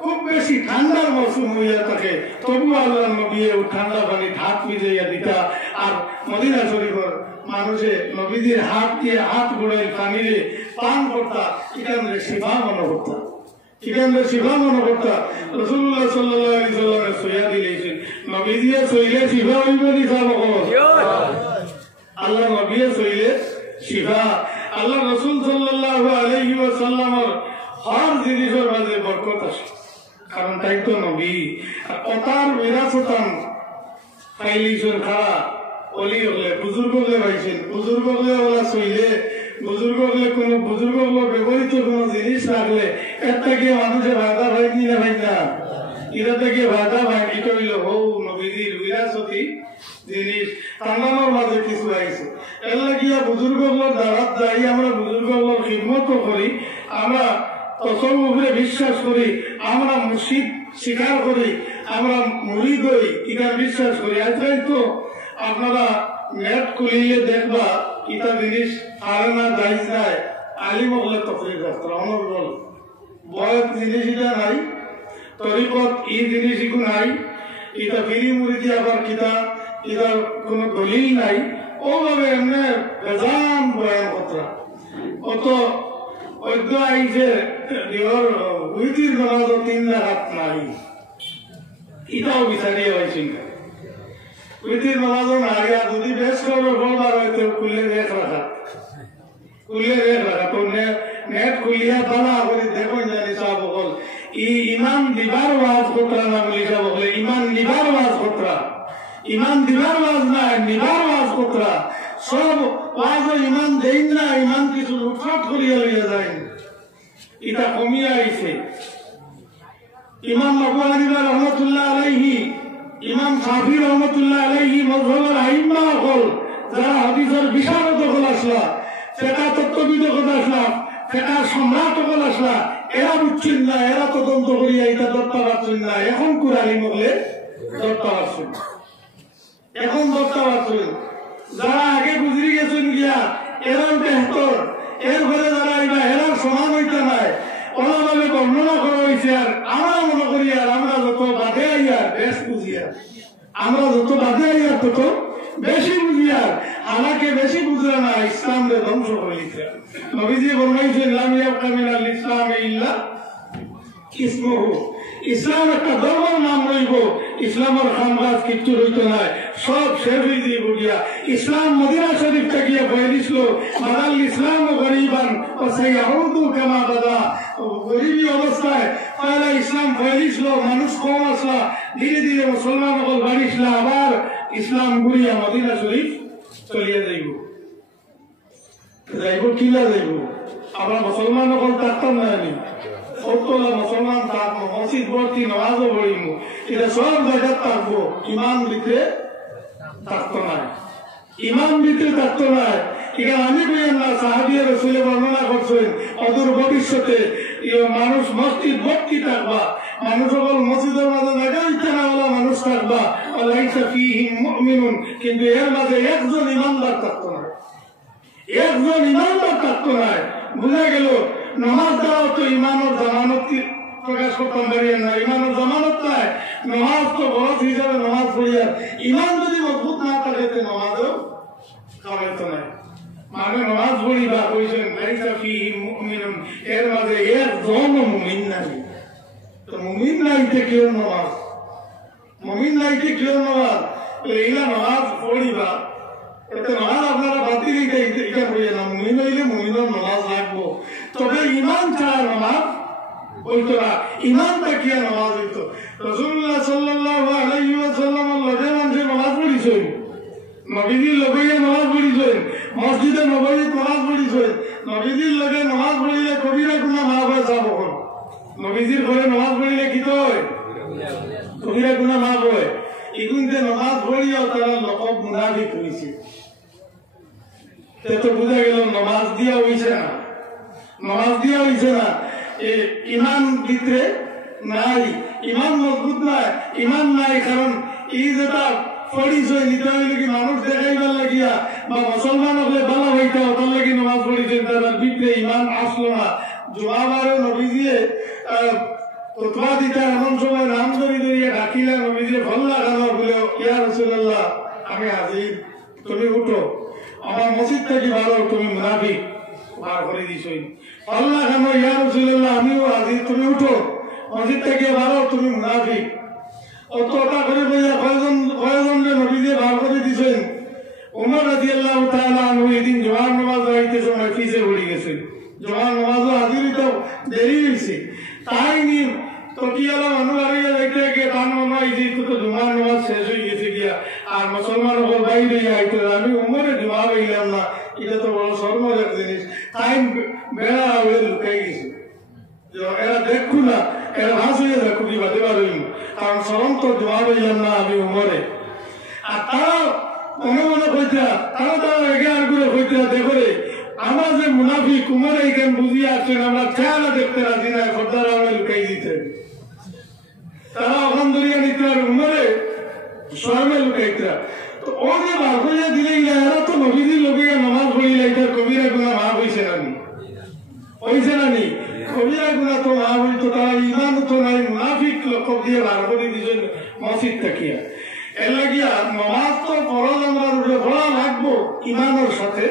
খুব বেশি ঠান্ডার মৌসুম হইয়া থাকে তবু আল্লাহ নবী ঠান্ডা পানি ঢাক ভিজাইয়া দিতা আর মদিনা শরীফের মানুষে নবীজির হাত দিয়ে হাত গোড়াই পানিরে পান করতা এখানে শিফা মনে করতা এখানে শিফা মনে করতা রাসূলুল্লাহ সাল্লাল্লাহু আলাইহি ওয়াসাল্লামের সইয়া দিলেছেন নবীজিয়ে সইলে শিফা হইবে নি সাবক আল্লাহ নবীয়ে সইলে শিফা আল্লাহ রাসূল সাল্লাল্লাহু আলাইহি ওয়াসাল্লামের হর জিনিসের মাঝে বরকত আছে কারণ তাই তো নবী অতার বিরাসতান পাইলিছর খাড়া অলি হলে বুজুর্গ হলে পাইছেন বুজুর্গ হলে ওলা সইলে বুজুর্গ হলে কোনো বুজুর্গ হলে ব্যবহৃত কোনো জিনিস রাখলে এর থেকে মানুষের ভাতা ভাইনি না ভাই না এটা থেকে ভাতা ভাই এটা হইল হৌ নবীজির বিরাসতি জিনিস টানানোর মাঝে কিছু আইছে এর লাগিয়া বুজুর্গ হলোর দাঁড়াত যাই আমরা বুজুর্গ হলোর খিদমত করি আমরা তসব্বুফে বিশ্বাস করি আমরা মুর্শিদ স্বীকার করি আমরা মুরিদ হই ইটার বিশ্বাস করি আজকাল তো আপনারা নেট খুলিয়ে দেখবা ইটা জিনিস আর না যাই যায় আলিম হলে তকরির রাস্তা অনর্গল বয়স জিনিস এটা নাই তরিকত ই জিনিস ইকু নাই ইটা ফিরি মুরিদি আবার কিতা ইটার কোনো দলিল নাই ওভাবে এমনি বেজান বয়ান কথা অত অজ্ঞ আইছে উইতির নামাজও 3 রাকাত নাই এটাও বিচারিয়ে হয়েছিল উইতির নামাজও নাই আর যদি বেশ করে বলবার হয়তো খুলে দেখ রাখা তো নেট খুলিয়া পালা করে দেখো জানি সাহ বল ইমান দিবার ওয়াজ কতরা না বলি সাহ বলে ইমান নিবার ওয়াজ কতরা ইমান দিবার ওয়াজ না নিবার ওয়াজ কতরা সব ওয়াজ ইমান দেই না ইমান কিছু লুটফাট করিয়া লইয়া যায় এটা কমিয়া আইছে ইমাম আবু হানিফা রহমাতুল্লাহ আলাইহি ইমাম শাফি রহমাতুল্লাহ আলাইহি মযহাবের আইম্মা হল যারা হাদিসের বিশারদ হল আসলা ফিকহ তত্ত্ববিদ হল আসলা ফিকহ সম্রাট হল আসলা এরা বুঝছেন না এরা তদন্ত করিয়া এটা দত্তা পাচ্ছেন না এখন কুরানি মহলে দত্তা পাচ্ছেন এখন দত্তা পাচ্ছেন যারা আগে গুজরি গেছেন গিয়া এরাও বেহতর এরপরে যারা এবার এরার সমান হইতে নাই ওনাভাবে বর্ণনা করা হয়েছে আর আমরা মনে করি আর আমরা যত বাদে আইয়ার বেশ বুঝিয়ার আমরা যত বাদে আইয়ার তত বেশি বুঝিয়ার আমাকে বেশি বুঝলে না ইসলামকে ধ্বংস করে দিচ্ছে নবীজি বর্ণাইছে লাম ইয়াবকা মিনাল ইসলামে ইল্লা ইসমুহু ইসলাম একটা ধর্মের নাম রইব ইসলামের খামকাজ কিচ্ছু রইতে নাই সব শেষ হয়ে দিয়ে গিয়া ইসলাম মদিনা শরীফ থেকে ফেলিছিল বাদাল ইসলাম ও গরিবান ও সেই আহুদু কামা বাদা গরিবী অবস্থায় পয়লা ইসলাম ফেলিছিল মানুষ কম আসলা ধীরে ধীরে মুসলমান সকল বাড়িছিল আবার ইসলাম ঘুরিয়া মদিনা শরীফ চলিয়া যাইব কিলা যাইব আমরা মুসলমান সকল থাকতাম না আমি সত্তলা মুসলমান থাকবো মসজিদ ভর্তি নামাজও পড়িমু এটা সব জায়গা থাকবো ইমান ভিতরে থাকতো না ইমান ভিতরে থাকতো না এখানে আমি বললাম না সাহাবিয়া রসুলে বর্ণনা করছেন অদূর ভবিষ্যতে মানুষ মসজিদ ভর্তি থাকবা মানুষ সকল মসজিদের মাঝে জায়গা ইচ্ছা না বলা মানুষ থাকবা লাইসা ফীহিম মুমিনুন কিন্তু এর মাঝে একজন ইমানদার থাকতো না একজন ইমানদার থাকতো না বুঝা গেল নামাজ দ্বারা তো ইমানের জামানত প্রকাশ করতাম পারি না ইমানের জামানত নাই নামাজ তো বরফ হিসাবে নামাজ পড়িয়া ইমান যদি মজবুত না থাকে নামাজও কামাইতো নাই মানে নামাজ পড়িবা কইছেন লাইসা ফীহিম মুমিনুন এর মাঝে একজন মুমিন নাই তো মুমিন নাইতে কেউ নামাজ মুমিন নাইতে কেউ নামাজ এইলা নামাজ পড়িবা এতে নামাজ আপনারা বাতিল এটা করিয়া না মুমিন হইলে মুমিনের নামাজ লাগবো তবে ইমান ছাড়া নামাজ হইতো না ইমান থাকিয়া নামাজ হইতো রাসূলুল্লাহ সাল্লাল্লাহু আলাইহি ওয়াসাল্লামের লগে মানুষে নামাজ পড়িছেন নবীজির লগে নামাজ পড়িছেন মসজিদে নববীতে নামাজ পড়িছেন নবীজির লগে নামাজ পড়িলে কবিরা গুনাহ মাফ হয়ে যাবে নবীজির ঘরে নামাজ পড়িলে কি হয় কবিরা গুনাহ মাফ হয় ইগুনতে নামাজ পড়িয়াও তারা লকব মুনাফিক হইছে তো বুঝা গেল নামাজ দিয়া হইছে না নামাজ দিয়া হইছে না ইমান ভিতরে নাই ইমান মজবুত নাই ইমান নাই কারণ এই যেটা পড়িছে নিতে হইলে কি মানুষ দেখাইবার লাগিয়া বা মুসলমান হলে ভালো হইতে ওটার লাগি নামাজ পড়িছেন তার ভিতরে ইমান আসলো না জুমাবারে নবীজিয়ে উৎপা দিতা এমন সময় নাম ধরি ধরিয়ে ডাকিলা নবীজিয়ে ফল লাগানো বলে ইয়া রাসূলুল্লাহ আমি হাজির তুমি উঠো আমার মসজিদ থেকে ভালো তুমি মুনাফিক বার করে দিছই ফল লাগানো ইয়া রাসূলুল্লাহ আমিও হাজির তুমি উঠো মসজিদ থেকে ভালো তুমি মুনাফিক অতটা করে বইয়া কয়জন নবীজিয়ে বার করে দিছেন উমর রাদিয়াল্লাহু তাআলা আনহু এদিন জোহর নামাজ পড়াইতে সময় পিছে পড়ে গেছেন জোহর নামাজও হাজির হইতে দেরি হয়েছে তাই নিয়ে তকিয়ালা মানুষ আরিয়া দেখতে গিয়ে তার মামা এই তো জুমার নামাজ শেষ হয়ে গেছে গিয়া আর মুসলমান ওপর বাইরে আইতে আমি উমরে জুমা হইলাম না এটা তো বড় শর্মজার জিনিস তাই বেড়া হয়ে লুকাই গেছে এরা দেখু না এরা ভাসিয়ে দেখু কি বাদে পারইম কারণ সরম তো জুমা হইলাম না আমি উমরে আর তারা মনে মনে কইতা তারা এগে আর করে কইতা দেখো রে আমার যে মুনাফিক উমর এইখান বুঝিয়ে আসছেন আমরা চেহারা দেখতে রাজি না খদ্দার আমরা লুকাই দিতে তারা ওখান ধরিয়া নিতে আর উমরে স্বর্ণে লুকাইতা তো ও যে বার করিয়া দিলে এরা তো নবীজির লোকে নামাজ পড়িলে এটা কবিরা গুণা মাফ হইছে না নি হইছে না নি কবিরা গুণা তো মাফ হইতো তারা ইমান তো নাই মুনাফিক লোক দিয়ে বার করে দিয়েছেন মসজিদ থাকিয়া এর লাগিয়া নামাজ তো ফরজ আমরা পড়া লাগবো ইমানের সাথে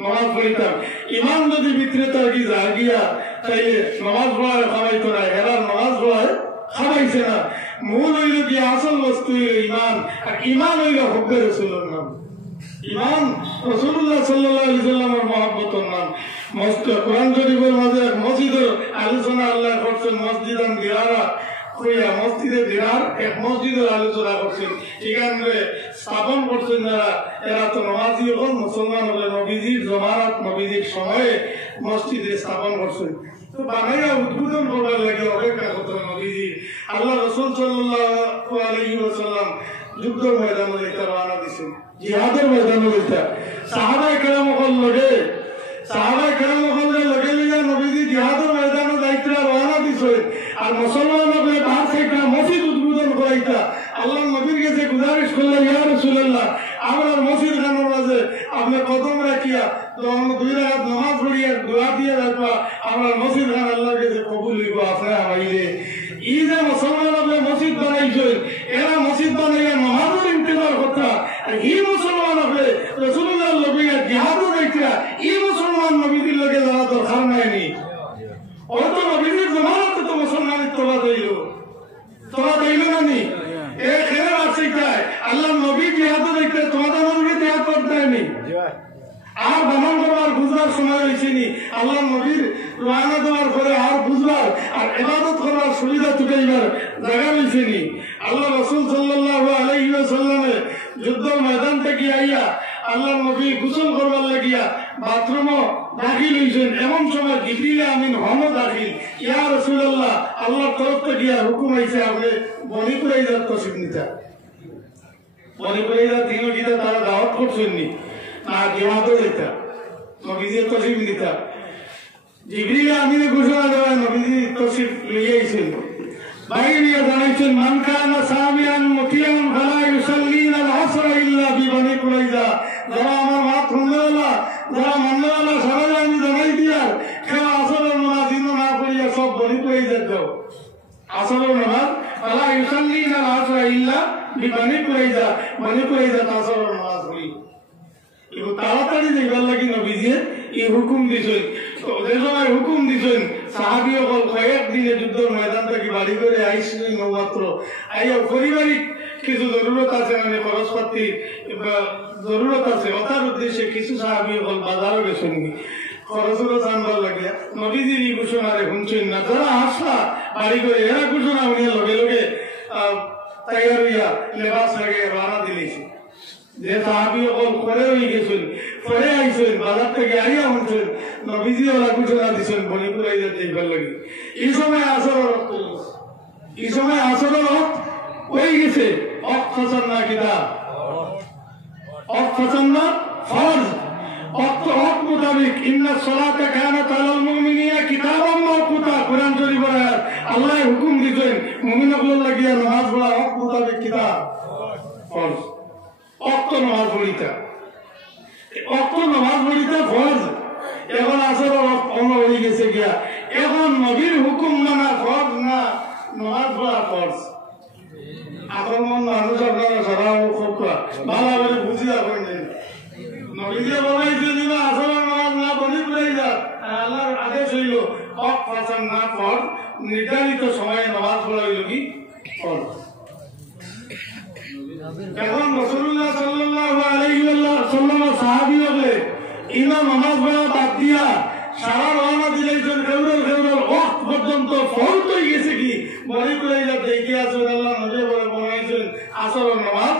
নামাজ পড়িতাম ইমান যদি ভিতরে তার কি যা গিয়া তাইলে নামাজ পড়ায় খাওয়াইতো না এরা নামাজ পড়ায় খাওয়াইছে না মূল হইল কি আসল বস্তু হইল ইমান আর ইমান হইল হুব্বে রাসূলের নাম ইমান রাসূলুল্লাহ সাল্লাল্লাহু আলাইহি ওয়াসাল্লামের মহব্বতের নাম কোরআন শরীফের মাঝে মসজিদের আলোচনা আল্লাহ করছেন মসজিদান দিরারা কইয়া মসজিদে দিরার এক মসজিদের আলোচনা করছেন এখানে স্থাপন করছেন যারা এরা তো নমাজি হল মুসলমান হলে নবীজির জমানাত নবীজির সময়ে মসজিদে স্থাপন করছেন তো বানাইয়া উদ্বোধন করবার লাগে অপেক্ষা করতেন নবীজি আল্লাহ রাসূল সাল্লাল্লাহু আলাইহি ওয়াসাল্লাম যুদ্ধের ময়দানে যেতে রওনা দিয়েছেন জিহাদের ময়দানে যেতে সাহাবায়ে কেরাম লগে লইয়া নবীজি জিহাদের ময়দানে যাইতে রওনা দিয়েছেন আর মুসলমান হলে বাহার থেকে মসজিদ উদ্বোধন করাইতা আল্লাহ নবীর কাছে গুজারিশ করলেন ইয়া রাসূলুল্লাহ আমরা মসজিদ খানের মাঝে আপনি কদম রাখিয়া দুই রাকাত নামাজ পড়িয়া দোয়া দিয়ে রাখবা আমরা মসজিদ খান আল্লাহর কাছে কবুল হইব আপনি আমাইলে এই যে মুসলমান হলে মসজিদ বানাইছেন এরা মসজিদ বানাইয়া নামাজের ইন্তজার করতা আর এই মুসলমান হলে রাসূলুল্লাহর লগে জিহাদও রাখিয়া এই মুসলমান নবীর লগে যাওয়া দরকার নাই অত নবীর জমানাতে তো মুসলমানের তোবা দইল না নি এ খেলে আছে তাই আল্লাহ নবী জিহাদও রাখতে তোমাদের মধ্যে জিহাদ করতে নি আর ভ্রমণ করবার বুঝবার সময় হয়েছে নি আল্লাহ নবীর রওনা দেওয়ার পরে আর বুঝবার আর ইবাদত করার সুবিধা চুকাইবার জায়গা হয়েছে নি আল্লাহ রাসূল সাল্লাল্লাহু আলাইহি ওয়াসাল্লামে যুদ্ধের ময়দান থেকে আইয়া আল্লাহ নবী গোসল করবার লাগিয়া বাথরুমও দাখিল হয়েছেন এমন সময় জিবরিল আমিন হমো দাখিল ইয়া রাসূলুল্লাহ আল্লাহর তরফ থেকে হুকুম হয়েছে আপনি বনি কুরাইজার তসিব নিতা বনি কুরাইজার তিনটা তারা দাওয়াত করছেন নি না জিহাদও যেতা নবীজি তসিব নিতা জিবরিল আমিনে ঘোষণা দেওয়া নবীজি তসিব লইয়াইছেন বাইরে জানাইছেন মান কানা সামিয়ান মুতিয়ান ফালা ইউসাল্লিনা আল-আসর ইল্লা বিবনি কুরাইজা যারা আমার মাত শুনলেওয়ালা যারা মানলেওয়ালা সবাই আমি জানাই দিয়ার কেউ আসরের নামাজ না পড়িয়া সব বনি কুরাইজা যাও আসরের নামাজ ফালা ইউসাল্লিনা আল-আসর ইল্লা বিবনি কুরাইজা বনি কুরাইজা আসরের নামাজ পড়ি এগুলো তাড়াতাড়ি দেখবার লাগি নবীজি এই হুকুম দিছেন যে সময় হুকুম দিছেন সাহাবী সকল কয়েকদিনে যুদ্ধের ময়দান থেকে বাড়ি করে আইসলেন মাত্র আইয়া পারিবারিক কিছু জরুরত আছে মানে খরচপাতি জরুরত আছে ওটার উদ্দেশ্যে কিছু সাহাবী সকল বাজারও গেছেন খরচেরও জানবার লাগে নবীজির এই ঘোষণারে শুনছেন না যারা আসলা বাড়ি করে এরা ঘোষণা উনিয়া লগে লগে তৈয়ার হইয়া লেবাস লাগে রানা দিলেছে যে সাহাবী সকল করে হয়ে গেছেন পরে আইছেন বাজার থেকে আইয়া শুনছেন নবীজি ওরা ঘোষণা দিচ্ছেন বনি কুরাইজা দেখবার লাগে এই সময় আসর হয়ে গেছে অফাসান্না কিতাব অফাসান্না ফরজ অক্ত মোতাবেক ইন্না সালাতা কানাত আলাল মুমিনিনা কিতাবাম মাওকুতা কোরআন শরীফের আয়াত আল্লাহ হুকুম দিয়েছেন মুমিনদের লাগিয়া নামাজ পড়া অক্ত মোতাবেক কিতাব ফরজ অক্ত নামাজ পড়িতা অক্ত নামাজ পড়িতা ফরজ এখন আসর অন্য হয়ে গেছে গিয়া এখন নবীর হুকুম মানা ফরজ না নামাজ পড়া ফরজ এখন মানুষ আপনারা সারা খুব ভালো করে বুঝিয়া করেন নবীকে বলাইছে যে আসর নামাজ না পড়ি পড়ে যা আল্লাহর আদেশ হইল হক ফাসান না ফরজ নির্ধারিত সময়ে নামাজ পড়া হইল কি ফরজ এখন রাসূলুল্লাহ সাল্লাল্লাহু আলাইহি ওয়াসাল্লাম সাহাবী হলে ইমাম নামাজ পড়া বাদ দিয়া সারা রওনা দিলেন খেউরল ওয়াক্ত পর্যন্ত ফরজ হয়ে গেছে কি মনে করে যা দেখে আছে আল্লাহ নবী বলে বলাইছেন আসর নামাজ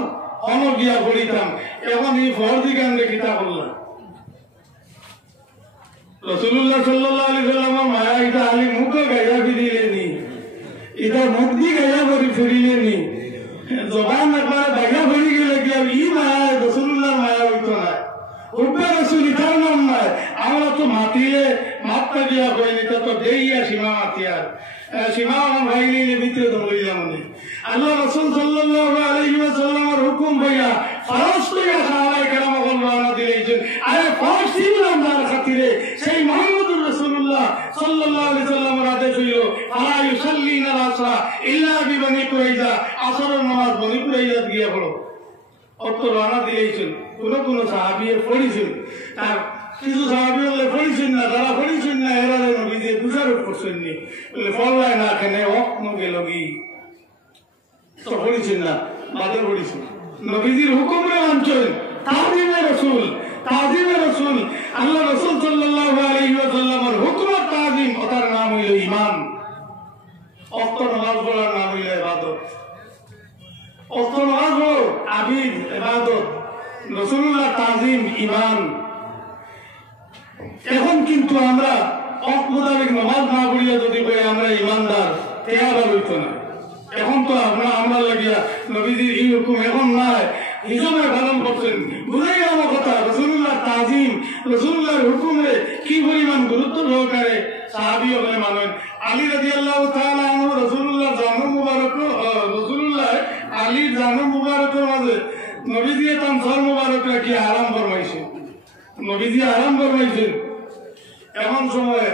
অনগিয়া পড়িতাম এখন এই ফরজি কাণ্ডে কিতা করলাম রাসূলুল্লাহ সাল্লাল্লাহু আলাইহি ওয়াসাল্লাম মায়া এটা আলী মুখ গায়া ফিরিলেনি এটা মুখ দি গায়া ফিরিলেনি জবান একবার বাগা ফিরি গেলে কি ই মায়া রাসূলুল্লাহ মায়া হইতো না হুব্বে রাসূল ইতার নাম নাই আমরা তো মাতিলে মাপটা দিয়া কইনি তো দেইয়া সীমা মাতিয়ার সীমা ভাইলি ভিতরে তো লইলাম না আল্লাহ রাসূল সাল্লাল্লাহু আলাইহি ওয়াসাল্লামের হুকুম হইয়া ফরজ কইয়া সাহাবায়ে কেরাম রওনা দিলেন আরে ফরজ ছিলাম তার খাতিরে সেই মুহাম্মদুর রাসূলুল্লাহ সাল্লাল্লাহু আলাইহি ওয়াসাল্লামের আদেশ হইল আলা ইউসাল্লিনা আসরা ইল্লা বিবনি কুরাইজা আসরের নামাজ বনি কুরাইজা গিয়া পড়ো অত রওনা দিলেন কোন সাহাবী পড়িছেন আর কিছু সাহাবী হলে পড়িছেন না তারা পড়িছেন না এরা নবীজি বুঝারত করছেন নি বলে ফললাই না কেন হক নগে লগি তো পড়িছেন না বাদে পড়িছেন নবীজির হুকুমে মানছেন তাজিমে রাসূল আল্লাহ রাসূল সাল্লাল্লাহু আলাইহি ওয়াসাল্লামের হুকুমত তাজিম ওটার নাম হইল ঈমান অক্ত নামাজ পড়ার নাম হইল ইবাদত অক্ত নামাজ পড়ো আবিদ ইবাদত রাসূলুল্লাহ তাজিম ঈমান এখন কিন্তু আমরা অক মোতাবেক নামাজ না পড়িয়া যদি কই আমরা ঈমানদার তেয়ার হইতো না এখন তো আমরা লাগিয়া নবীজির এই হুকুম এখন নাই হিসাবে পালন করছেন বুঝাই আমার কথা রাসূলুল্লাহ তাজিম রাসূলুল্লাহর হুকুমে কি পরিমাণ গুরুত্ব সহকারে সাহাবী হলে মানেন আলী রাদিয়াল্লাহু তাআলা আনহু রাসূলুল্লাহ জানু মুবারক রাসূলুল্লাহ আলীর জানু মুবারকের মাঝে নবীজি তার সর মুবারক রাখি আরাম ফরমাইছেন নবীজি আরাম ফরমাইছেন এমন সময়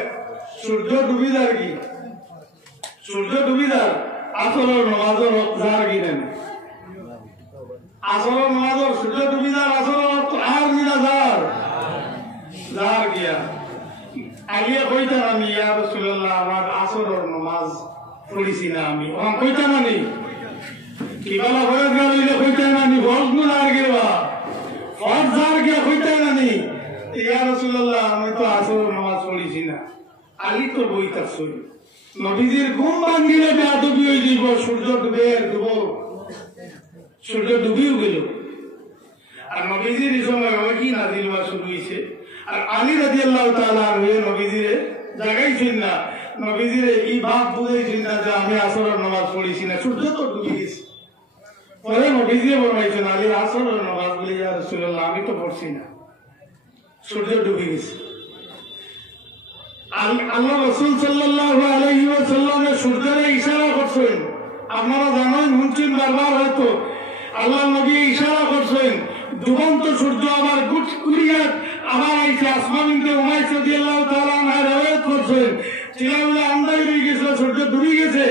সূর্য ডুবিদার কি সূর্য ডুবিদার আসরের নামাজের যার গিনেন আসরের নামাজের সূর্য ডুবিদার আসরের আর গিনা যার গিয়া আলিয়া কইতা আমি ইয়া রাসূলুল্লাহ আমার আসরের নামাজ পড়িছি না আমি কইতা নানি কিবালা ফরজ গালিলে কইতা নানি ফরজ গুনার গিবা ফরজ যার গিয়া কইতা নানি ইয়া রাসূলুল্লাহ আমি তো আসরের নামাজ পড়িছি না আলী তো বইতাছই নবীজির ঘুম ভাঙিলে বেয়াদবি হয়ে যাইব সূর্য ডুবিও গেল আর নবীজির এই সময় কি নাজিল হওয়া শুরু হয়েছে আর আলী রাদিয়াল্লাহু তাআলা আনহু নবীজিরে জাগাইছেন না নবীজিরে এই ভাব বুঝাইছেন না যে আমি আসরের নামাজ পড়িছি না সূর্য তো ডুবে গেছে পরে নবীজিরে বলছেন আলী আসরের নামাজ বলে ইয়া রাসূলুল্লাহ আমি তো পড়ছি না সূর্য ডুবে গেছে আল্লাহ রাসূল সাল্লাল্লাহু আলাইহি ওয়াসাল্লামের সূর্যের ইশারা করছেন আপনারা জানেন শুনছেন বারবার হয়তো আল্লাহ নবী ইশারা করছেন ডুবন্ত সূর্য আবার কুরিয়াত আবার আইছে আসমান ইবনে উমাইস রাদিয়াল্লাহু তাআলা আনহু রওয়ায়াত করছেন টিলাউলা আন্দাই হয়ে গেছে সূর্য ডুবে গেছে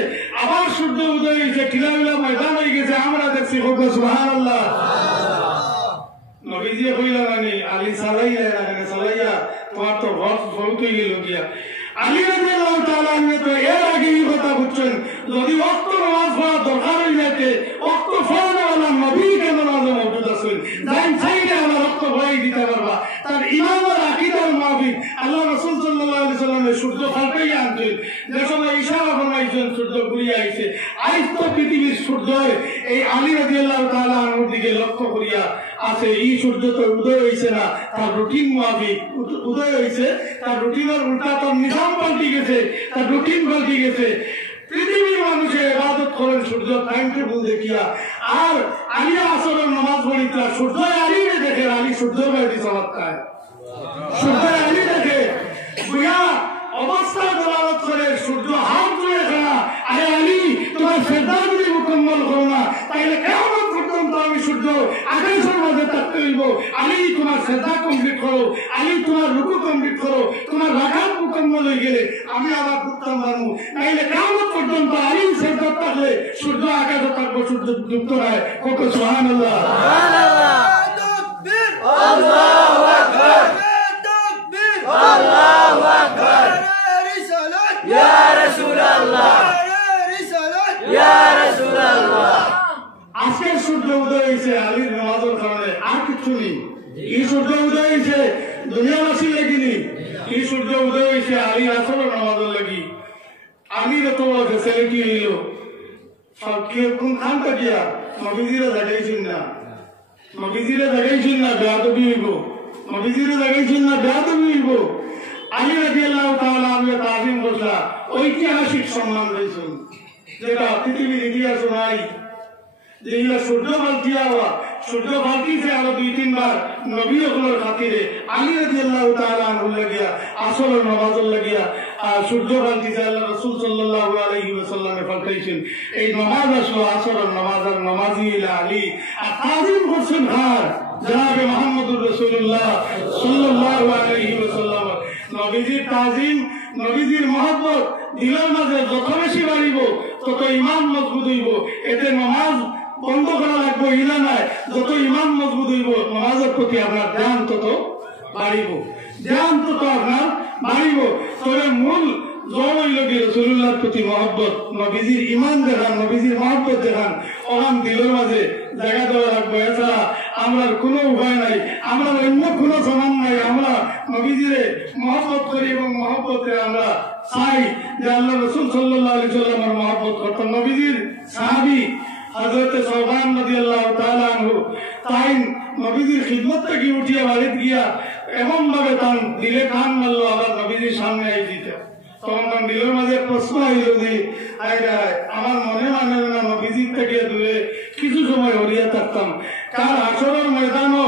আবার সূর্য উদয় হয়েছে টিলাউলা ময়দান হয়ে গেছে আমরা দেখছি সুবহানাল্লাহ নবীজি কইলেন মানে আলী সালাইয়া তোমার তো ঘর বহুত হয়ে গেল গিয়া আলী রাদিয়াল্লাহু তাআলা আনহু তো এর আগে এই কথা বুঝছেন যদি ওয়াক্ত নামাজ পড়া দরকার হয়ে যাচ্ছে ওয়াক্ত ফরজওয়ালা নবী কেন নামাজে মওজুদ আছেন দাইন চাইলে আমার রক্ত ভয় দিতে পারবা তার ইমান আর আকীদার মুতাবিক আল্লাহ রাসূল সাল্লাল্লাহু আলাইহি ওয়াসাল্লামের সূর্য ফাল্টাইয়া আনছেন যে সময় ইশারা ফরমাইছেন সূর্য ঘুরিয়া আইছে আজ তো পৃথিবীর সূর্য এই আলী রাদিয়াল্লাহু তাআলা আনহুর দিকে লক্ষ্য করিয়া আছে এই সূর্য তো উদয় হইছে না তার রুটিন মুতাবিক উদয় হইছে তার রুটিনের উল্টা তার নিজাম পাল্টে গেছে তার রুটিন পাল্টে গেছে পৃথিবীর মানুষের ইবাদত করেন সূর্য টাইম টেবিল দেখিয়া আর আলী আসরের নামাজ পড়িতা সূর্য আলীরে দেখে আলী সূর্যের বাইরে সালাত খায় সূর্য আলী দেখে বুয়া অবস্থা দলালত করে সূর্য হাত ধরে খানা আরে আলী তোমার সেজদা যদি মুকম্মল করো না তাহলে কেমন পর্যন্ত আমি সূর্য আকাশের হইব আলী তোমার সেজদা কমপ্লিট করো, আলী তোমার রুকু কমপ্লিট করো, তোমার রাকাত মুকম্মল হয়ে গেলে আমি আবার ঘুরতাম পারবো। নাইলে কিয়ামত পর্যন্ত আলী সেজদা থাকলে সূর্য আকাশে থাকবো, সূর্য যুক্ত হয়। কোকো সুবহানাল্লাহ, সুবহানাল্লাহ, তাকবীর, আল্লাহু আকবার, তাকবীর, আল্লাহু আকবার, রিসালাত ইয়া রাসূলুল্লাহ, রিসালাত ইয়া রাসূলুল্লাহ। আজকের সূর্য উদয় হয়েছে আলীর নামাজের কারণে, আর কিছু নেই। এই সূর্য উদয় হয়েছে দুনিয়াবাসীর লাগিনি, এই সূর্য উদয় হয়েছে আলী আসরের নামাজের লাগি। আলীর এত বড় ফেসিলিটি হইল, সব কোন খান কাটিয়া নবীজিরা জাগাইছেন না, নবীজিরা জাগাইছেন না বেয়াদবি হইব, নবীজিরা জাগাইছেন না বেয়াদবি হইব। আলী রাদিয়াল্লাহু তাআলা আনহু তাজিম করলা ঐতিহাসিক সম্মান দিয়েছেন, যেটা পৃথিবীর ইতিহাসে নাই। যেগুলা সূর্য পাল্টিয়া হওয়া, সূর্য পাল্টিছে আরো 2-3 বার নবী ওগুলোর খাতিরে আলী রাদিয়াল্লাহু তাআলা আনহু লাগিয়া আসরের নামাজের লাগিয়া সূর্য পাল্টিছে। আল্লাহ রাসূল সাল্লাল্লাহু আলাইহি ওয়াসাল্লামে পাল্টাইছেন এই নামাজ আসলো আসরের নামাজ, আর নামাজি ইলা আলী। আর তাজিম করছেন কার? জনাবে মুহাম্মদুর রাসূলুল্লাহ সাল্লাল্লাহু আলাইহি ওয়াসাল্লাম। নবীজির তাজিম, নবীজির মহব্বত দিলের মাঝে যত বেশি বাড়িব তত ঈমান মজবুত হইব। এতে নামাজ বন্ধ করা লাগবে ইলা নাই, যত ঈমান মজবুত হইব নামাজের প্রতি আপনার ধ্যান তত বাড়িব, ধ্যান তত আপনার বাড়িব। তবে মূল জোর হইল কি রাসূলুল্লাহর প্রতি মহব্বত, নবীজির ঈমান দেখান, নবীজির মহব্বত দেখান, ওখান দিলের মাঝে জায়গা দেওয়া লাগবে। এছাড়া আমরা কোনো উপায় নাই, আমরা অন্য কোনো সমান নাই। আমরা নবীজিরে মহব্বত করি এবং মহব্বতে আমরা চাই যে আল্লাহ রাসূল সাল্লাল্লাহু আলাইহি ওয়াসাল্লামের মহব্বত করতেন। নবীজির সাহাবী হযরত সাওবান রাদিয়াল্লাহু তাআলা আনহু তাই নবীজির খিদমত থেকে উঠিয়া বাড়িতে গিয়া এমন ভাবে তার দিলে কান মারলো, আবার নবীজির সামনে আই দিতে। তখন তার দিলের মাঝে প্রশ্ন আইল যে আমার মনে মানে না নবীজির থেকে দূরে কিছু সময় হরিয়া থাকতাম, কার আসরের ময়দানও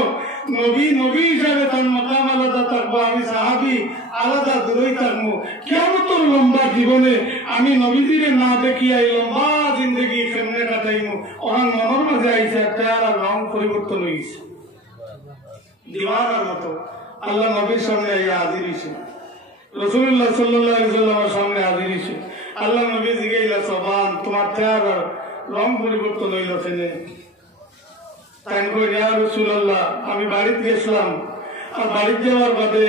নবী নবী হিসাবে তার মাকাম আলাদা থাকবো, আমি সাহাবী আলাদা দূরেই থাকবো। কিয়ামতের লম্বা জীবনে আমি নবীজিরে না দেখিয়া এই লম্বা জিন্দগি কেমনে কাটাইমু, ওখান মনের মাঝে আইসে একটা আর রং পরিবর্তন হয়েছে, দিওয়ানার মতো আল্লাহ নবীর সামনে আইয়া হাজির হইছে, রাসূলুল্লাহ সাল্লাল্লাহু আলাইহি ওয়াসাল্লামের সামনে হাজির হইছে। আল্লাহ নবী জিগাইলা সাওবান তোমার চেহারা রং পরিবর্তন হইল কেনে? তাই কই ইয়া রাসূলুল্লাহ আমি বাড়িতে গেছিলাম, আর বাড়িতে যাওয়ার বাদে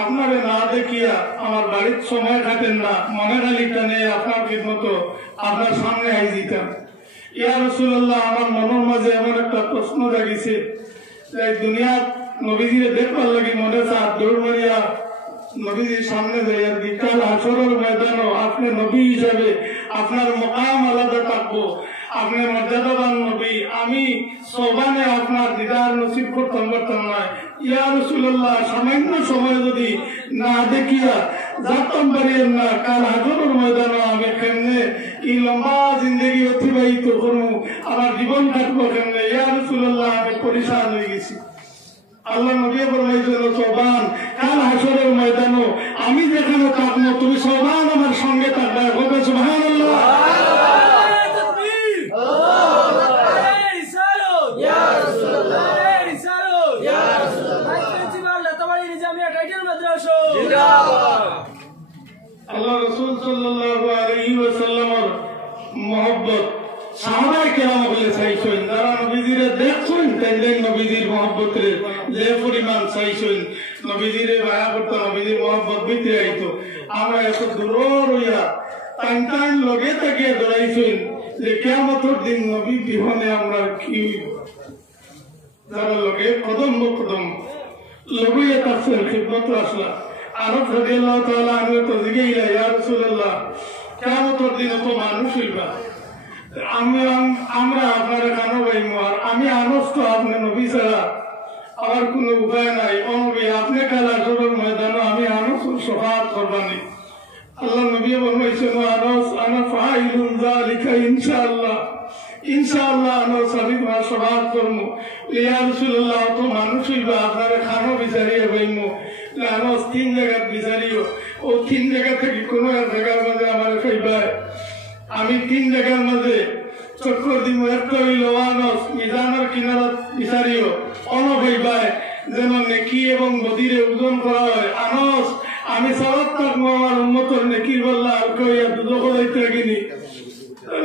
আপনারে না দেখিয়া আমার বাড়ির সময় কাটেন না, মনে খালি টানে আপনার খিদমত আপনার সামনে আই দিতাম। ইয়া রাসূলুল্লাহ আমার মনের মাঝে এমন একটা প্রশ্ন জাগিছে, দুনিয়া নবীজিরে দেখবার লাগি মনে চায় দৌড় মারিয়া নবীজির সামনে যাই, আর বিকাল হাসরের ময়দানও আপনি নবী হিসাবে আপনার মকাম আলাদা থাকবো, আপনি মর্যাদাবান নবী, আমি সোবানে আপনার দিদার নসিব করতাম না। ইয়া রাসূলুল্লাহ সামান্য সময় যদি না দেখিয়া যাতাম পারিয়েন না, কাল হাসরের ময়দানও আমি কেমনে এই লম্বা জিন্দগি অতিবাহিত করবো, আমার জীবন কাটবো কেমনে? ইয়া রাসূলুল্লাহ আমি পরিশান হয়ে গেছি। আল্লাহ নবী ফরমাইছেন সোবান কাল হাসরের ময়দানও আমি যেখানে থাকবো তুমি সোবান আমার সঙ্গে থাকবে। বলবে সুবহানাল্লাহ, তাকবীর, আল্লাহু আকবার, রিসালাত ইয়া রাসূলুল্লাহ, রিসালাত ইয়া রাসূলুল্লাহ, প্রিন্সিপাল তাবাড়ি নিজামিয়া টাইটেল মাদ্রাসা জিন্দাবাদ। আল্লাহ রাসূল সাল্লাল্লাহু আলাইহি ওয়াসাল্লামের মহব্বত সাহাবায়ে কেরাম বলে চাইছেন, যারা নবীজিরে দেখছেন তাইলে নবীজির মহব্বতে যে পরিমাণ চাইছেন, নবীজিরে মায়া করতো, নবীজির মহব্বত ভিতরে আইতো। আমরা এত দূর হইয়া টাইম টাইম লগে থাকিয়া দৌড়াইছেন যে কিয়ামতের দিন নবী বিহনে আমরা কি যারা লগে কদম কদম লগুইয়া থাকছেন খিদমত আসলা। আরব রাদিয়াল্লাহু তাআলা আনহু তো জিগাইলা ইয়া রাসূলুল্লাহ কিয়ামতের দিন তো মানুষ হইবা, আমরা আপনার কানো পাইমু, আর আমি আনস তো আপনি নবী ছাড়া আমার কোনো উপায় নাই। অনবী আপনি কাল আসরের ময়দানে আমি আনস শফাআত করবানি। আল্লাহ নবী বলছেন আনস আনা ফাইলুন যালিকা ইনশাআল্লাহ, ইনশাআল্লাহ আনস আমি তোমার শফাআত করবো। ইয়া রাসূলুল্লাহ তো মানুষ হইবা, আপনার খানো বিচারিয়ে পাইমু, আনস 3 জায়গা বিচারিও, ও 3 জায়গা থেকে কোনো এক জায়গার মধ্যে আমার খাইবা। আমি 3 জায়গার মাঝে চক্কর দিম একটা হইল ওয়ানস মিজানের কিনারত বিচারিও অনভাইবায় যেন নেকি এবং বদিরে ওজন করা হয় আনস আমি সালাত থাকবো আমার উন্মতর নেকির বললা আর কইয়া দুধ হইতে গিনি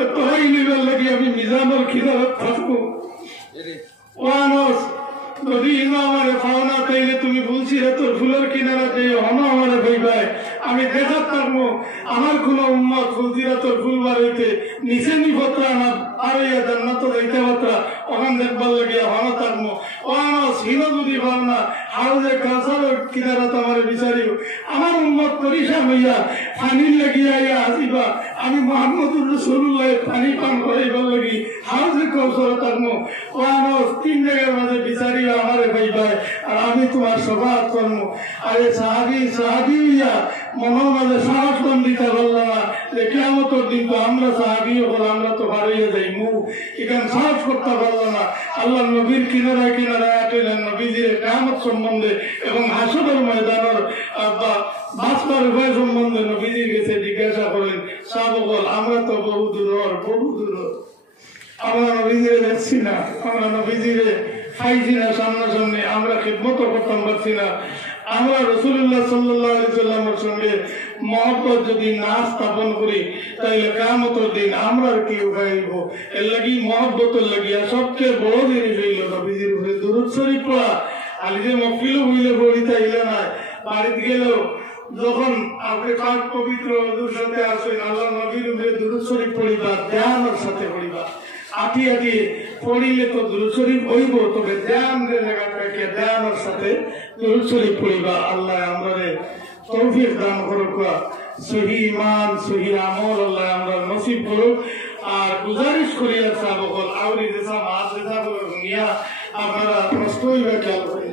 তোরাই নিবার লাগি আমি মিজানের কিনারত থাকবো ওয়ানস যদি ইমা আমারে পাওনা তাইলে তুমি বলছি রে তোর ফুলের কিনারা যে হন আমারে ভাইবাই আমি দেখাত থাকবো আমার কোন উম্মত ফুলজিরা তোর ফুল বাড়িতে নিচে নিপত্রা আমার আর ইয়া জান্নাত যাইতে পাত্রা ওখান দেখবার লাগিয়া হন থাকবো ওয়ানস হিনো যদি পাওনা হাউজে কাঁসারের কিনারাত আমারে বিচারিও আমার উম্মত পরিশান হইয়া পানির লাগিয়া ইয়া আসিবা আমি মোহাম্মদুর রাসূলুল্লাহ পানি পান করাইবার লাগি হাউজে কাউসার থাকবো ওয়ানস 3 জায়গার মাঝে বিচারিও আমারে ভাইবাই আর আমি তোমার সবাত করবো আরে সাহাবি ইয়া মনের মাঝে সাহস দিতে পারলাম না যে কিয়ামতের দিন তো আমরা সাহাবি হল আমরা তো হারিয়ে যাই মুখ এখানে সাহস করতে পারলাম না আল্লাহ নবীর কিনারায় কিনারায় আটেলেন নবীজির কিয়ামত সম্বন্ধে এবং হাসরের ময়দানের বাঁচবার উপায় সম্বন্ধে নবীজির কাছে জিজ্ঞাসা করেন সাহাবগণ আমরা তো বহু দূর আমরা নবীজিরে দেখছি না আমরা নবীজিরে খাইছি না সামনাসামনি আমরা খিদমত করতাম পারছি না আমরা রাসূলুল্লাহ সাল্লাল্লাহু আলাইহি সাল্লামের সঙ্গে মহব্বত যদি না স্থাপন করি তাইলে কিয়ামতের দিন আমরা কি উঠাইব এর লাগি মহব্বতের লাগিয়া সবচেয়ে বড় জিনিস হইল নবীজির উপরে দুরূদ শরীফ পড়া আলিজে মফিল হইলে পড়িতে হইলে না বাড়িতে গেল যখন আপনি পাক পবিত্র হুজুর সাথে আসেন আল্লাহ নবীর উপরে দুরূদ শরীফ পড়িবা ধ্যানের সাথে পড়িবা আটি পড়িলে তো দুরূদ শরীফ হইব তবে ধ্যানের জায়গাটাকে ধ্যানের সাথে দুরূদ শরীফ পড়িবা আল্লাহ আমাদের তৌফিক দান করুক সহি ঈমান সহি আমল আল্লাহ আমরা নসিব করুক আর গুজারিশ করি আর সাবকল আউরি যেসা মাছ যেসা নিয়া আপনারা প্রশ্নই খেয়াল করে